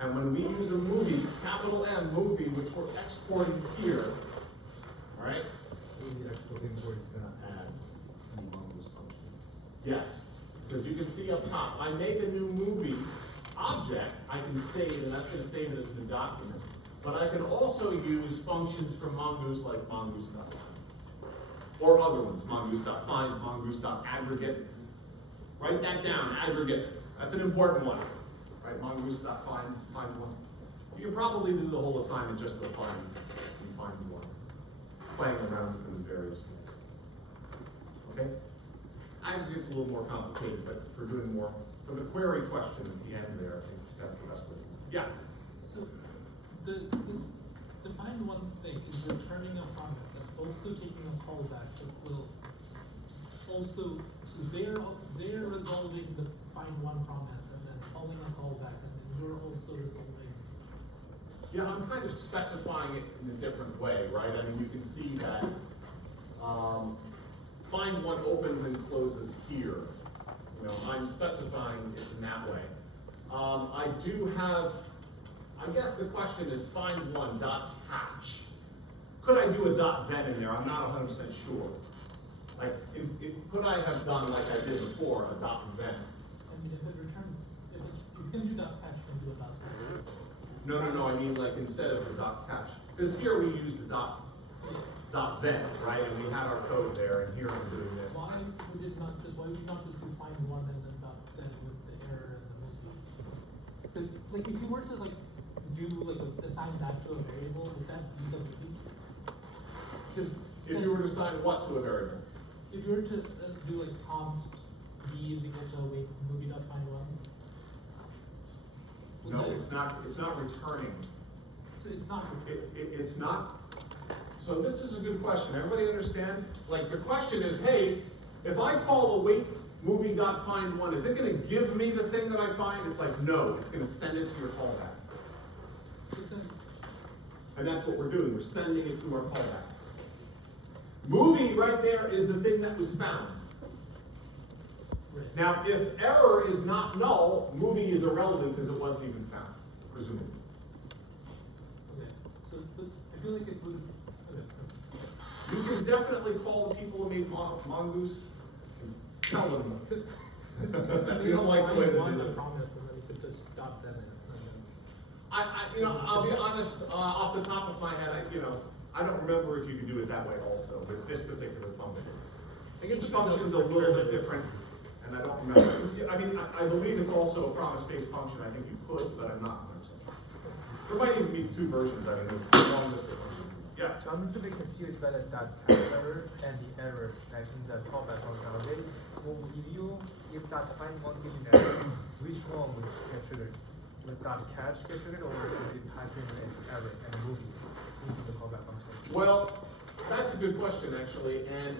And when we use a movie, capital M movie, which we're exporting here, all right? The export import is going to add the Mongoose function. Yes, because you can see up top, I make a new movie object, I can save, and that's going to save it as a new document. But I can also use functions from Mongoose like mongoose.find. Or other ones, mongoose.find, mongoose.aggregate. Write that down, aggregate. That's an important one. Right, mongoose.find, find one. You can probably do the whole assignment just with find and find one. Playing around with them various things. Okay? Aggregate's a little more complicated, but for doing more, for the query question at the end there, I think that's the best way. Yeah? So, the find one thing is returning a promise and also taking a callback that will also, so they're resolving the find one promise and then calling a callback, and then you're also resolving Yeah, I'm kind of specifying it in a different way, right? I mean, you can see that find one opens and closes here. You know, I'm specifying it in that way. I do have, I guess the question is find one dot hatch. Could I do a dot then in there? I'm not 100% sure. Like, could I have done like I did before, a dot then? I mean, if it returns, if you can do dot catch, you can do a dot catch. No, I mean like instead of the dot catch. Because here we use the dot then, right? And we had our code there, and here I'm doing this. Why would you not just do find one and then dot then with the error and the movie? Because like if you were to like do like assign that to a variable, would that be the movie? Because If you were to assign what to a variable? if you were to do like const b is equal to wait movie dot find one. would No, that- it's not returning. So it's not. It's not. So this is a good question. Everybody understand? Like the question is, hey, if I call await movie dot find one, is it going to give me the thing that I find? It's like, no, it's going to send it to your callback. And that's what we're doing. We're sending it to our callback. Movie right there is the thing that was found. Right. Now, if error is not null, movie is irrelevant because it wasn't even found, presumably. Okay. So but I feel like it would. Okay. You can definitely call the people who made Mongoose and tell them. You don't like the way they Find did one it. promise and then you could just dot them in. I'll be honest, off the top of my head, I don't remember if you could do it that way also, with this particular function. I guess Each it's a function's a little little bit different, and I don't remember. I mean, I believe it's also a promise-based function, I think you could, but I'm not 100% sure. There might even be two versions, I mean, there's long list of functions. Yeah? So I'm a little bit confused by the dot catch error and the error that in the callback functionality. Well, if dot find one gives an error, which one would get triggered? Would dot catch get triggered, or would it pass in an error and move into the callback function? Well, that's a good question, actually, and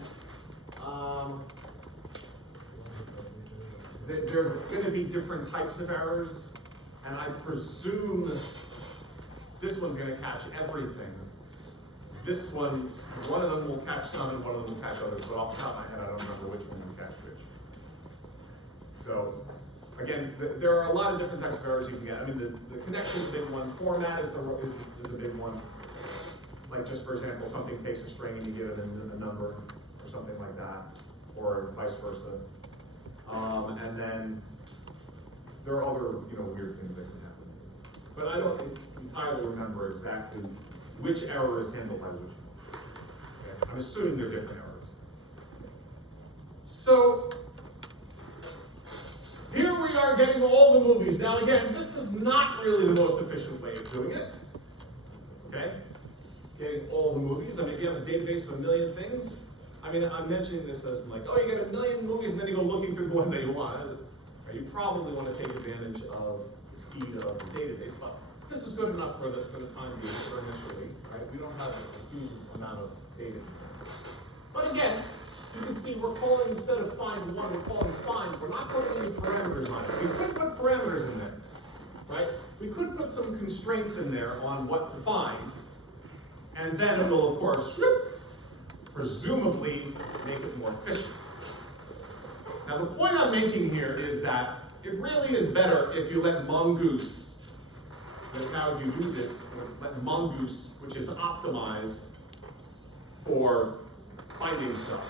there are going to be different types of errors, and I presume this one's going to catch everything. This one of them will catch some and one of them will catch others, but off the top of my head, I don't remember which one will catch which. So, again, there are a lot of different types of errors you can get. I mean, the connection is a big one. Format is a big one. Like, just for example, something takes a string and you give it a number or something like that, or vice versa. And then there are other, weird things that can happen. But I don't entirely remember exactly which error is handled by which one. Okay? I'm assuming they're different errors. So, here we are getting all the movies. Now again, this is not really the most efficient way of doing it. Okay? Getting all the movies. I mean, if you have a database of 1 million things, I mean, I'm mentioning this as like, oh, you get 1 million movies and then you go looking for the ones that you want. You probably want to take advantage of the speed of the database, but this is good enough for the time being, for initially, right? We don't have a huge amount of data. But again, you can see we're calling, instead of find one, we're calling find. We're not putting any parameters on it. We could put parameters in there, right? We could put some constraints in there on what to find, and then it will, of course, presumably make it more efficient. Now, the point I'm making here is that it really is better if you let Mongoose, that's how you do this, let Mongoose, which is optimized for finding stuff,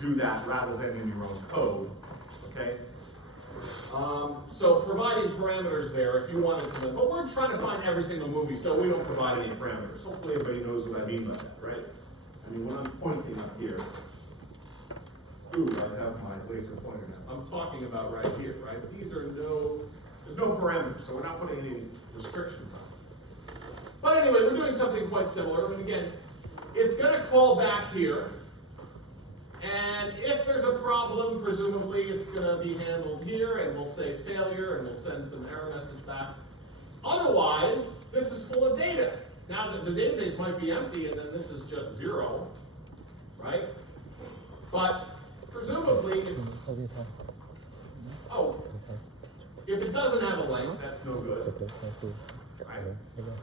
do that rather than in your own code, okay? So providing parameters there if you wanted to, but we're trying to find every single movie, so we don't provide any parameters. Hopefully everybody knows what I mean by that, right? I mean, when I'm pointing up here, ooh, I have my laser pointer now. I'm talking about right here, right? These are there's no parameters, so we're not putting any restrictions on it. But anyway, we're doing something quite similar, and again, it's gonna call back here, and if there's a problem, presumably it's gonna be handled here, and we'll say failure, and we'll send some error message back. Otherwise, this is full of data. Now, the database might be empty, and then this is just 0, right? But presumably it's, oh, if it doesn't have a length, that's no good, right?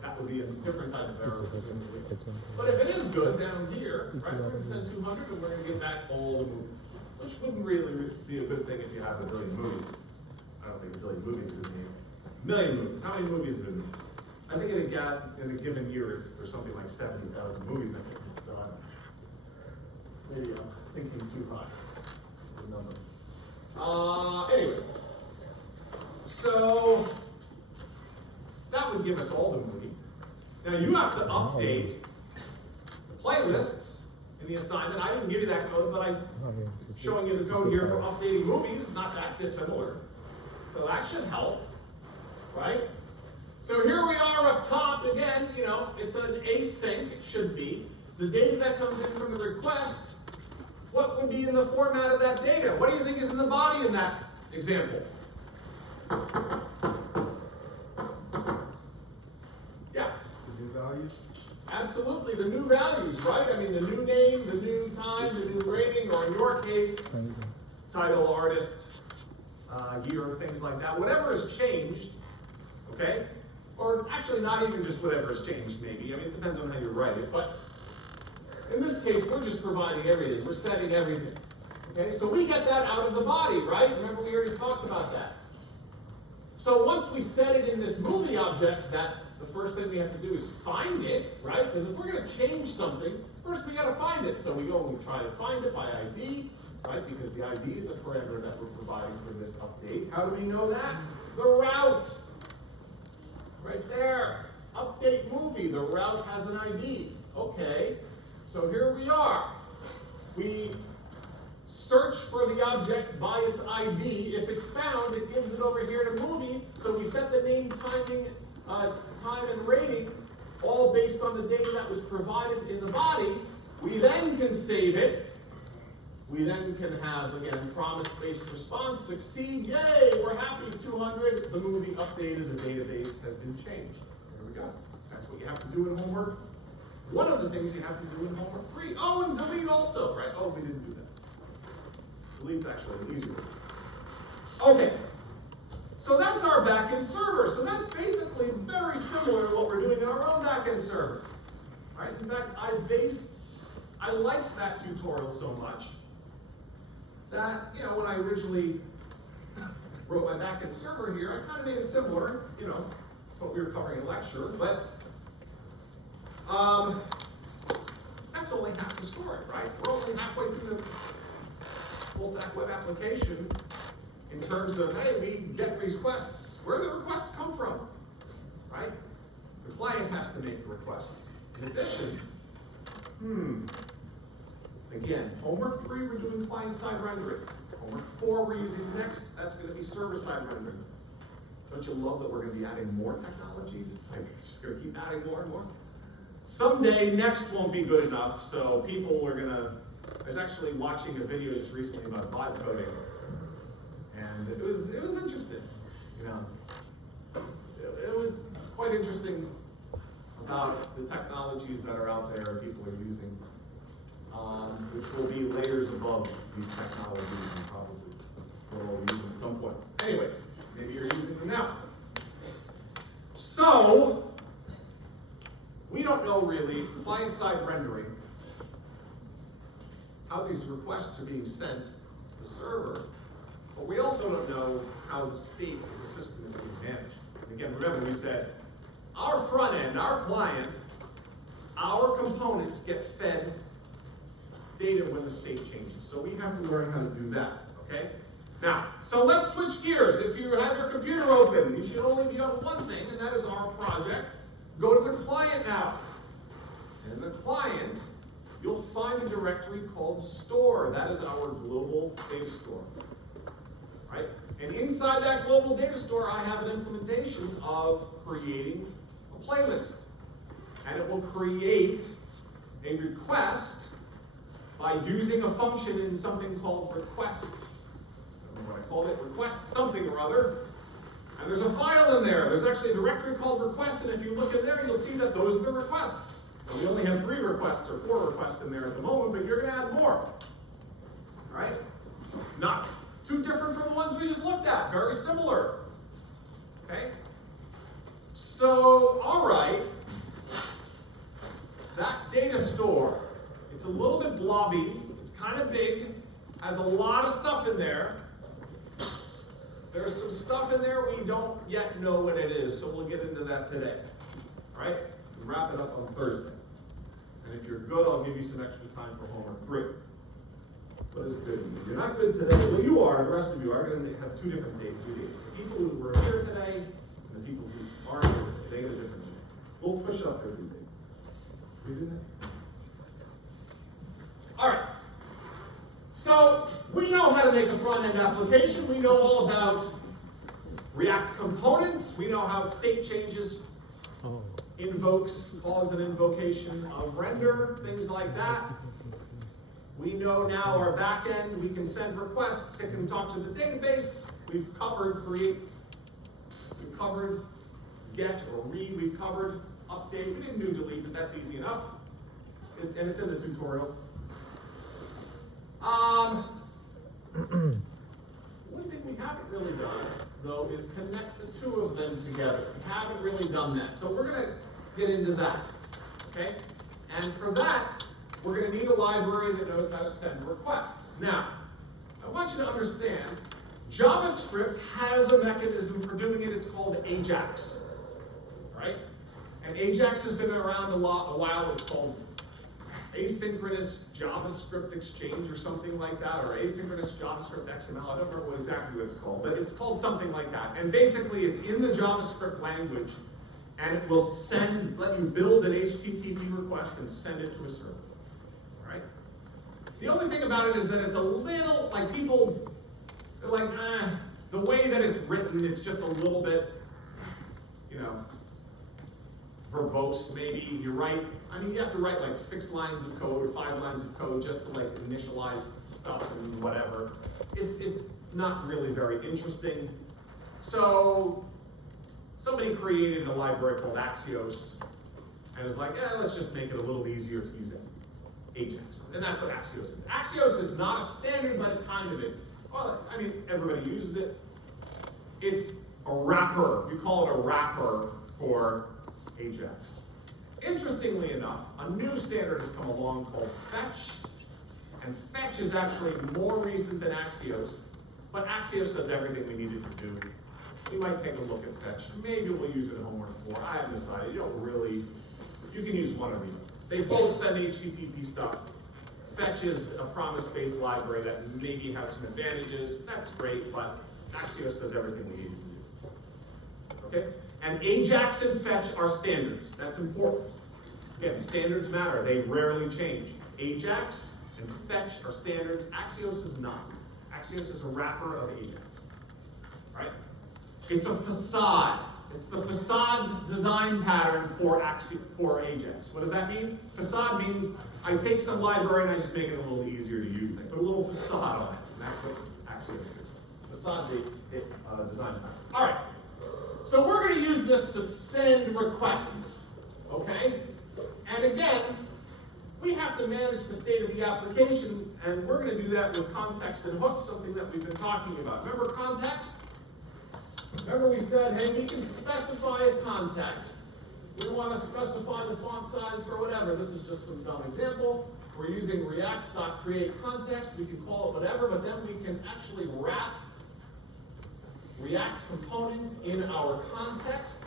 That would be a different type of error. But if it is good down here, right, we're gonna send 200 and we're gonna get back all the movies. Which wouldn't really be a good thing if you have a billion movies. I don't think a billion movies is a good name. Million movies. How many movies have been made? I think in a given year, there's something like 70,000 movies that get made. So maybe I'm thinking too high. The number. Anyway. So that would give us all the movies. Now you have to update the playlists in the assignment. I didn't give you that code, but I'm showing you the code here for updating movies. Not that dissimilar. So that should help, right? So here we are up top again, you know, it's an async, it should be. The data that comes in from the request, what would be in the format of that data? What do you think is in the body in that example? Yeah? The new values? Absolutely, the new values, right? I mean, the new name, the new time, the new rating, or in your case, title, artist, year, things like that. Whatever has changed, okay? Or actually not even just whatever has changed, maybe. I mean, it depends on how you write it. But in this case, we're just providing everything. We're setting everything. Okay, so we get that out of the body, right? Remember, we already talked about that. So once we set it in this movie object, that the first thing we have to do is find it, right? Because if we're going to change something, first we got to find it. So we go and we try to find it by ID, right? Because the ID is a parameter that we're providing for this update. How do we know that? The route. Right there. Update movie. The route has an ID. Okay. So here we are. We search for the object by its ID. If it's found, it gives it over here to movie. So we set the name, timing, time and rating, all based on the data that was provided in the body. We then can save it. We then can have, again, promise-based response, succeed, yay, we're happy, 200, the movie updated, the database has been changed. There we go. That's what you have to do in homework. One of the things you have to do in homework 3. Oh, and delete also, right? Oh, we didn't do that. Delete's actually easier. Okay. So that's our backend server. So that's basically very similar to what we're doing in our own backend server. Right? In fact, I liked that tutorial so much that, you know, when I originally wrote my backend server here, I kind of made it similar, you know, what we were covering in lecture, but that's only half the story, right? We're only halfway through the full stack web application in terms of, hey, we get requests. Where do the requests come from, right? The client has to make the requests. In addition, again, homework 3, we're doing client-side rendering. Homework 4, we're using Next. That's going to be server-side rendering. Don't you love that we're going to be adding more technologies? It's like, it's just going to keep adding more and more. Someday, Next won't be good enough, so people are going to... I was actually watching a video just recently about vibe coding, and it was interesting. You know, it was quite interesting about the technologies that are out there people are using. Which will be layers above these technologies and probably we'll all use them at some point. Anyway, maybe you're using them now. So, we don't know really, client-side rendering, how these requests are being sent to the server, but we also don't know how the state of the system is being managed. And again, remember we said, our front end, our client, our components get fed data when the state changes. So we have to learn how to do that, okay? Now, so let's switch gears. If you have your computer open, you should only be on one thing, and that is our project. Go to the client now. And in the client, you'll find a directory called store. That is our global data store, right? And inside that global data store, I have an implementation of creating a playlist. And it will create a request by using a function in something called request. I don't know what I called it, request something or other. And there's a file in there. There's actually a directory called request, and if you look in there, you'll see that those are the requests. And we only have 3 requests or 4 requests in there at the moment, but you're gonna add more. All right? Not too different from the ones we just looked at, very similar. Okay? So kind of big, has a lot of stuff in there. There's some stuff in there we don't yet know what it is, so we'll get into that today. All right? We wrap it up on Thursday. And if you're good, I'll give you some extra time for homework 3. What is good? If you're not good today, well, you are, the rest of you are going to have 2 different days. The people who were here today and the people who aren't here today, they get a different day. We'll push up every day. We do that? All right. So we know how to make a front-end application. We know all about React components. We know how state changes invokes, calls an invocation of render, things like that. We know now our back end, we can send requests, it can talk to the database. We've covered create, we've covered get or read, we've covered update. We didn't do delete, but that's easy enough. And it's in the tutorial. One thing we haven't really done, though, is connect the 2 of them together. We haven't really done that. So we're going to get into that, okay? And for that, we're going to need a library that knows how to send requests. Now, I want you to understand, JavaScript has a mechanism for doing it. It's called AJAX, right? And AJAX has been around a while. It's called asynchronous JavaScript exchange or something like that, or asynchronous JavaScript XML. I don't remember exactly what it's called, but it's called something like that. And basically, it's in the JavaScript language, and it will let you build an HTTP request and send it to a server. All right? The only thing about it is that it's a little, like people, they're like, the way that it's written, it's just a little bit, verbose, maybe. You write, you have to write like 6 lines of code or 5 lines of code just to like initialize stuff and whatever. It's not really very interesting. So somebody created a library called Axios and was like, let's just make it a little easier to use Ajax. And that's what Axios is. Axios is not a standard, but it kind of is. Well, everybody uses it. It's a wrapper. We call it a wrapper for Ajax. Interestingly enough, a new standard has come along called Fetch, and Fetch is actually more recent than Axios, but Axios does everything we need it to do. We might take a look at Fetch. Maybe we'll use it in homework 4. I haven't decided. You can use one or the other. They both send HTTP stuff. Fetch is a promise-based library that maybe has some advantages. That's great, but Axios does everything we need it to do. Okay? And Ajax and Fetch are standards. That's important. Again, standards matter. They rarely change. Ajax and Fetch are standards. Axios is not. Axios is a wrapper of Ajax. Right? It's a facade. It's the facade design pattern for Ajax. What does that mean? Facade means I take some library and I just make it a little easier to use. I put a little facade on it. And that's what Axios is. Facade design pattern. All right. So we're going to use this to send requests, okay? And again, we have to manage the state of the application, and we're going to do that with context and hooks, something that we've been talking about. Remember context? Remember we said, hey, we can specify a context. We want to specify the font size for whatever. This is just some dumb example. We're using react.createContext. We can call it whatever, but then we can actually wrap React components in our context,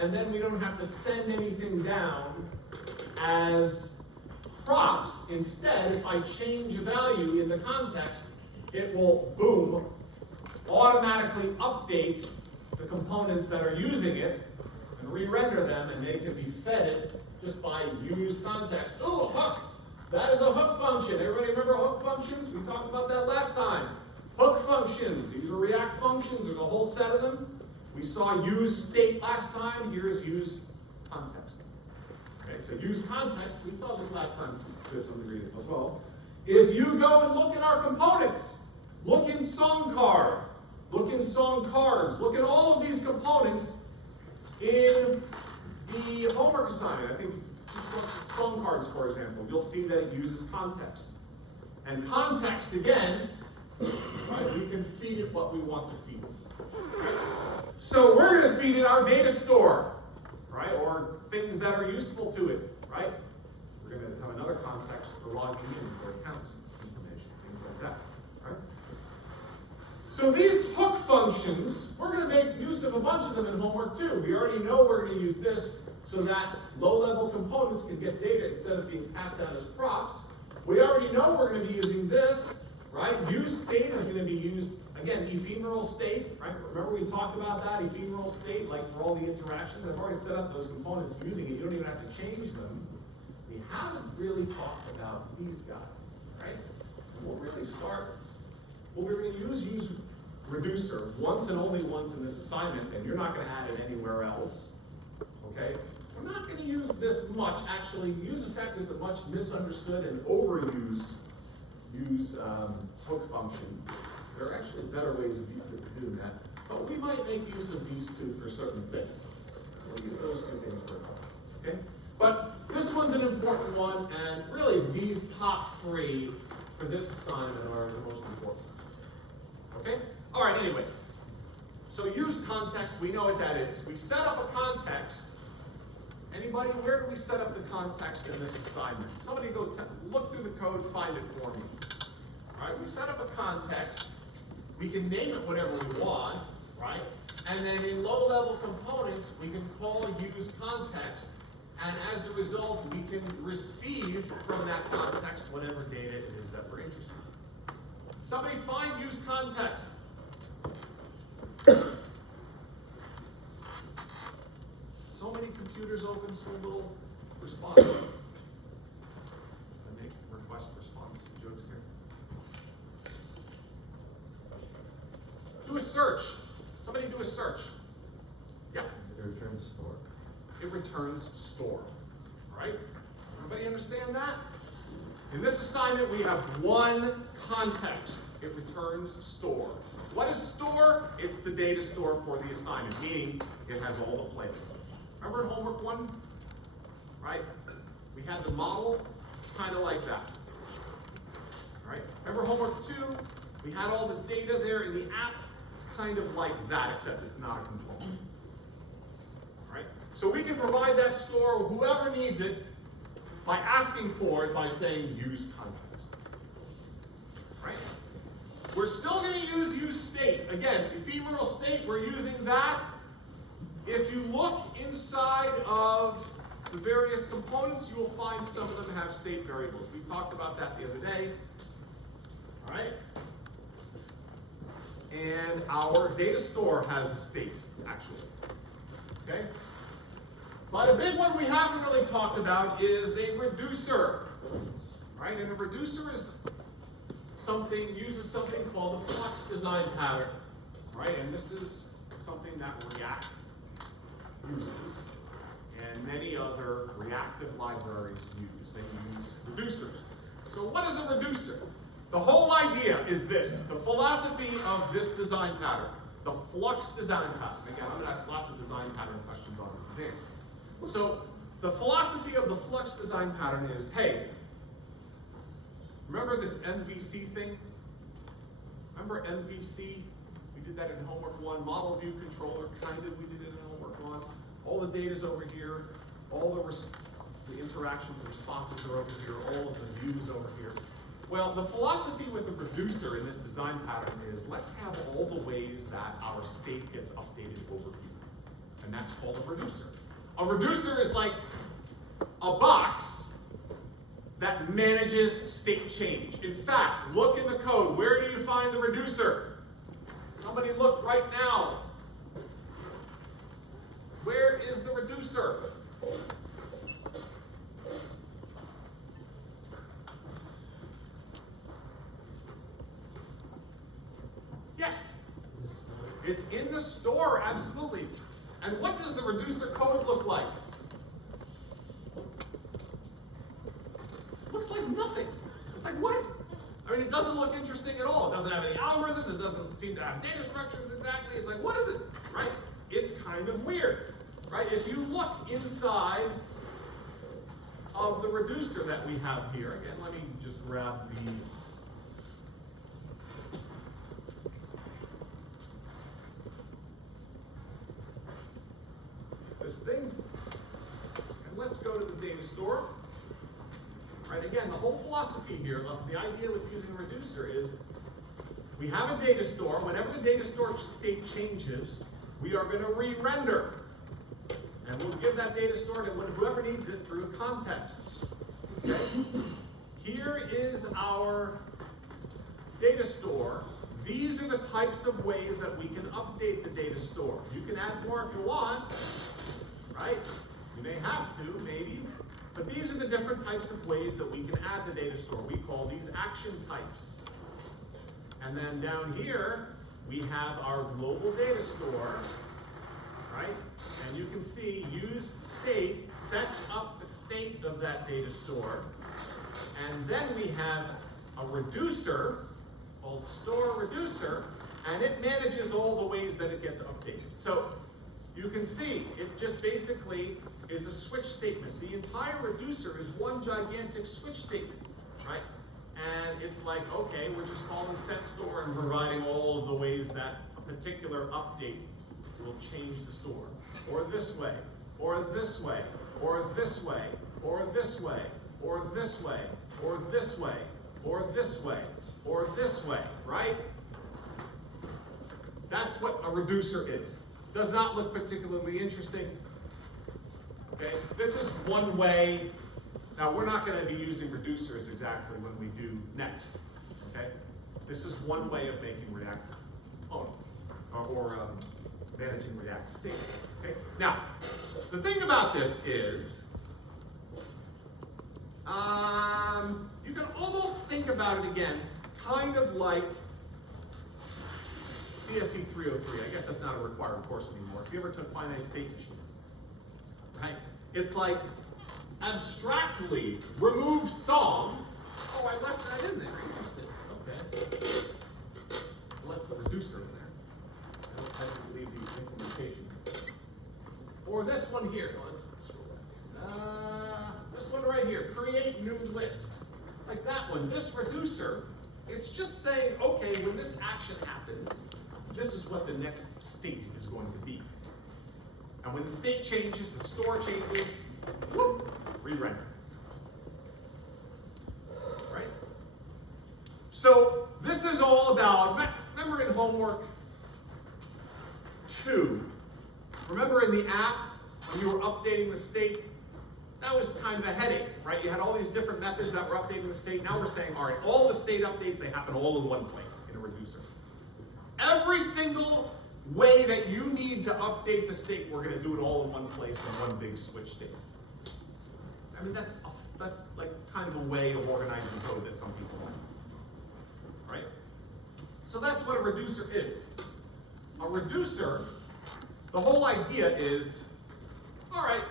and then we don't have to send anything down as props. Instead, if I change a value in the context, it will, boom, automatically update the components that are using it and re-render them, and they can be fed it just by use context. Ooh, a hook! That is a hook function. Everybody remember hook functions? We talked about that last time. Hook functions, these are React functions, there's a whole set of them. We saw use state last time, here's use context. Okay, so use context, we saw this last time to some degree as well. If you go and look at our components, look in song card, look in song cards, look at all of these components in the homework assignment. I think song cards, for example, you'll see that it uses context. And context, again, right, we can feed it what we want to feed it. Right? So we're going to feed it our data store, right, or things that are useful to it, right? We're going to have another context for logging in for accounts information. So these hook functions, we're going to make use of a bunch of them in homework too. We already know we're going to use this so that low-level components can get data instead of being passed down as props. We already know we're going to be using this, right? Use state is going to be used, again, ephemeral state, right? Remember we talked about that, ephemeral state, like for all the interactions. I've already set up those components using it. You don't even have to change them. We haven't really talked about these guys, right? And we'll really start, well, we're going to use reducer once and only once in this assignment, and you're not going to add it anywhere else, okay? We're not going to use this much. Actually, use effect is a much misunderstood and overused hook function. There are actually better ways of doing that, but we might make use of these two for certain things. We'll use those two things for a moment, okay? But this one's an important one, and really these top three for this assignment are the most important. Okay? All right, anyway. So use context, we know what that is. We set up a context. Anybody, where do we set up the context in this assignment? Somebody go look through the code, find it for me. All right, we set up a context. We can name it whatever we want, right? And then in low-level components, we can call use context, and as a result, we can receive from that context whatever data it is that we're interested in. Somebody find use context. So many computers open, so little response. I make request response jokes here. Do a search. Somebody do a search. Yeah. It returns store. It returns store. All right? Everybody understand that? In this assignment, we have one context. It returns store. What is store? It's the data store for the assignment, meaning it has all the playlists. Remember in homework 1? Right? We had the model. It's kind of like that. All right? Remember homework 2? We had all the data there in the app. It's kind of like that, except it's not a component. All right? So we can provide that store, whoever needs it, by asking for it by saying use context. Right? We're still going to use state. Again, ephemeral state, we're using that. If you look inside of the various components, you will find some of them have state variables. We talked about that the other day. All right? And our data store has a state, actually. Okay? But a big one we haven't really talked about is a reducer. Right? And a reducer is uses something called the flux design pattern. Right? And this is something that React uses, and many other reactive libraries use. They use reducers. So what is a reducer? The whole idea is this, the philosophy of this design pattern, the flux design pattern. Again, I'm going to ask lots of design pattern questions on the exams. So the philosophy of the flux design pattern is, hey, remember this MVC thing? Remember MVC? We did that in homework 1, model view controller, kind of, we did it in homework 1. All the data's over here, all the interactions and responses are over here, all of the views over here. Well, the philosophy with the reducer in this design pattern is, let's have all the ways that our state gets updated over here. And that's called a reducer. A reducer is like a box that manages state change. In fact, look in the code. Where do you find the reducer? Somebody look right now. Where is the reducer? Yes. It's in the store, absolutely. And what does the reducer code look like? It looks like nothing. It's like, what? I mean, it doesn't look interesting at all. It doesn't have any algorithms. It doesn't seem to have data structures exactly. It's like, what is it? Right? It's kind of weird. Right? If you look inside of the reducer that we have here, again, let me just grab this thing, and let's go to the data store. Right? Again, the whole philosophy here, the idea with using a reducer is We have a data store. Whenever the data store state changes, we are going to re-render. And we'll give that data store to whoever needs it through context. Okay? Here is our data store. These are the types of ways that we can update the data store. You can add more if you want, right? You may have to, maybe. But these are the different types of ways that we can add the data store. We call these action types. And then down here, we have our global data store, right? And you can see use state sets up the state of that data store. And then we have a reducer called store reducer, and it manages all the ways that it gets updated. So you can see it just basically is a switch statement. The entire reducer is one gigantic switch statement, right? And it's like, okay, we're just calling set store and providing all of the ways that a particular update will change the store. Or this way, or this way, or this way, or this way, or this way, or this way, or this way, or this way, right? That's what a reducer is. Does not look particularly interesting. Okay, this is one way. Now we're not going to be using reducers exactly when we do next. Okay, this is one way of making React components or managing React state. Okay, now the thing about this is you can almost think about it again, kind of like CSE 303. I guess that's not a required course anymore. If you ever took finite state machines, right? It's like abstractly remove song. Oh, I left that in there. Interesting. Okay. I left the reducer in there. I didn't leave the implementation. Or this one here. Let's scroll back. This one right here. Create new list. Like that one. This reducer, it's just saying, okay, when this action happens, this is what the next state is going to be. And when the state changes, the store changes, whoop, re-render. Right? So this is all about, remember in homework 2, remember in the app when you were updating the state, that was kind of a headache, right? You had all these different methods that were updating the state. Now we're saying, all right, all the state updates, they happen all in one place in a reducer. Every single way that you need to update the state, we're going to do it all in one place in one big switch state. I mean, that's like kind of a way of organizing code that some people like, right? So that's what a reducer is. A reducer, the whole idea is, all right,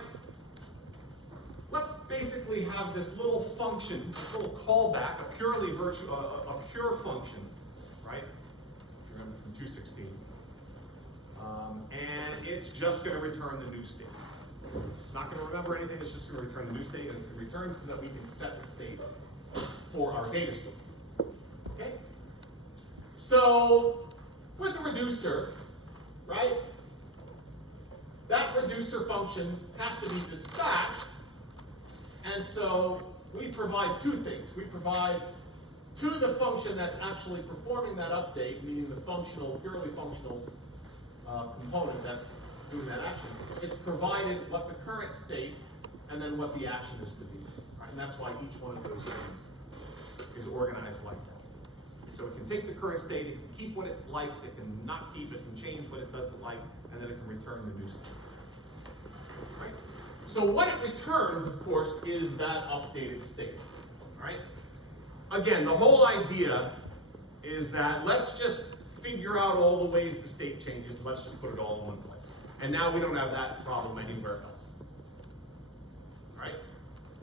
let's basically have this little function, this little callback, a purely a pure function, right? If you remember from 216. And it's just going to return the new state. It's not going to remember anything, it's just going to return the new state, and it's going to return so that we can set the state for our data store. Okay? So, with the reducer, right, that reducer function has to be dispatched, and so we provide two things. We provide to the function that's actually performing that update, meaning the functional, purely functional component that's doing that action, it's provided what the current state and then what the action is to be. Right? And that's why each one of those things is organized like that. So it can take the current state, it can keep what it likes, it can not keep it, and change what it doesn't like, and then it can return the new state. Right? So what it returns, of course, is that updated state. Right? Again, the whole idea is that let's just figure out all the ways the state changes, let's just put it all in one place. And now we don't have that problem anywhere else. Right?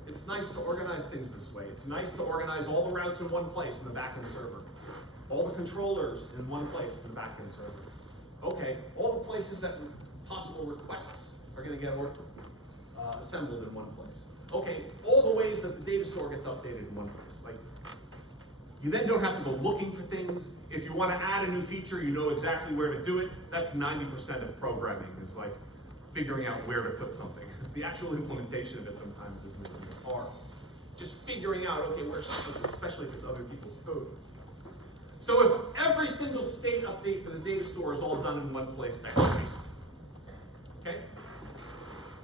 It's nice to organize things this way. It's nice to organize all the routes in one place in the backend server. All the controllers in one place in the backend server. Okay, all the places that possible requests are going to get assembled in one place. Okay, all the ways that the data store gets updated in one place. Like, you then don't have to go looking for things. If you want to add a new feature, you know exactly where to do it. That's 90% of programming, is like figuring out where to put something. The actual implementation of it sometimes isn't hard. Just figuring out, okay, where should I put this, especially if it's other people's code. So if every state update for the data store is all done in one place. That's nice. Okay?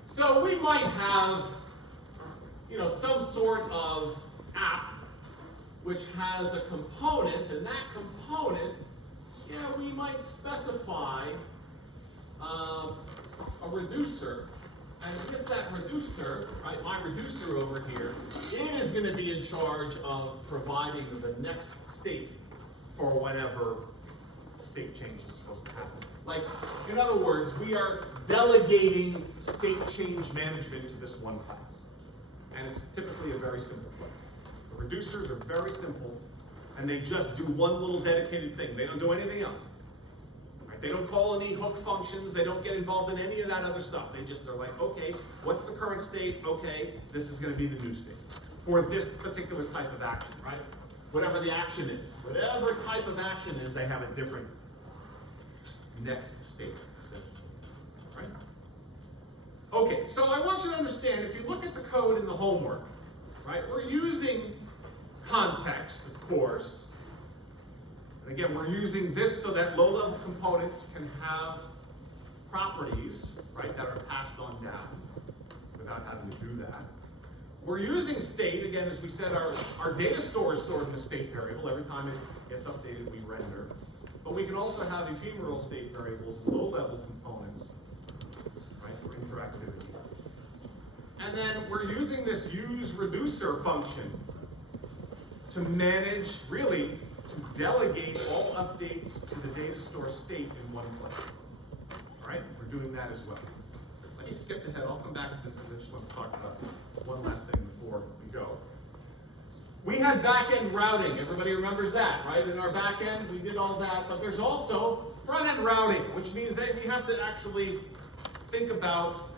So we might have, some sort of app which has a component, and that component, we might specify a reducer. And with that reducer, right, my reducer over here, it is going to be in charge of providing the next state for whatever state change is supposed to happen. Like, in other words, we are delegating state change management to this one class. And it's typically a very simple class. The reducers are very simple, and they just do one little dedicated thing. They don't do anything else. Right? They don't call any hook functions. They don't get involved in any of that other stuff. They just are like, okay, what's the current state? Okay, this is going to be the new state for this particular type of action, right? Whatever the action is. Whatever type of action is, they have a different next state, essentially, right? Okay, so I want you to understand, if you look at the code in the homework, right, we're using context, of course. And again, we're using this so that low-level components can have properties, right, that are passed on down without having to do that. We're using state, again, as we said, our data store is stored in a state variable. Every time it gets updated, we render. But we can also have ephemeral state variables, low-level components, right, for interactivity. And then we're using this useReducer function to manage, really, to delegate all updates to the data store state in one place. All right, we're doing that as well. Let me skip ahead. I'll come back to this because I just want to talk about one last thing before we go. We had back-end routing. Everybody remembers that, right? In our back-end, we did all that. But there's also front-end routing, which means that we have to actually think about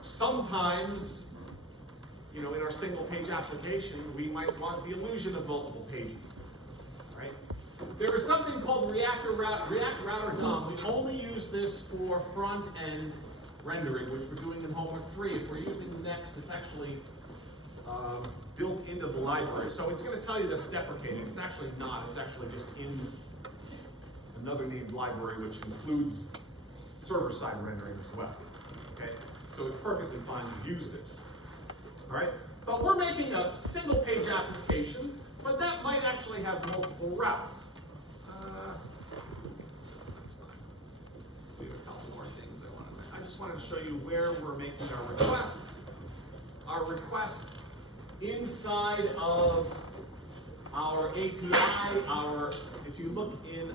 sometimes, in our single-page application, we might want the illusion of multiple pages, right? There is something called React Router DOM. We only use this for front-end rendering, which we're doing in homework 3. If we're using Next, it's actually built into the library. So it's going to tell you that it's deprecated. It's actually not. It's actually just in another named library, which includes server-side rendering as well. Okay? So it's perfectly fine to use this. All right? But we're making a single-page application, but that might actually have multiple routes. I just wanted to show you where we're making our requests. Our requests inside of our API, if you look in the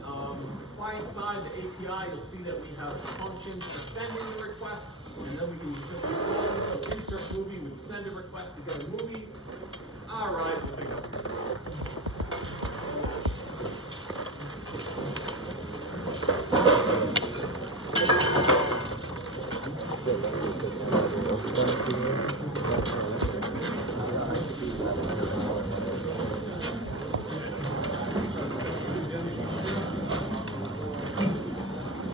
client side, the API, you'll see that we have functions for sending the requests, and then we can simply call them. So insert movie would send a request to get a movie. All right, we'll pick up here.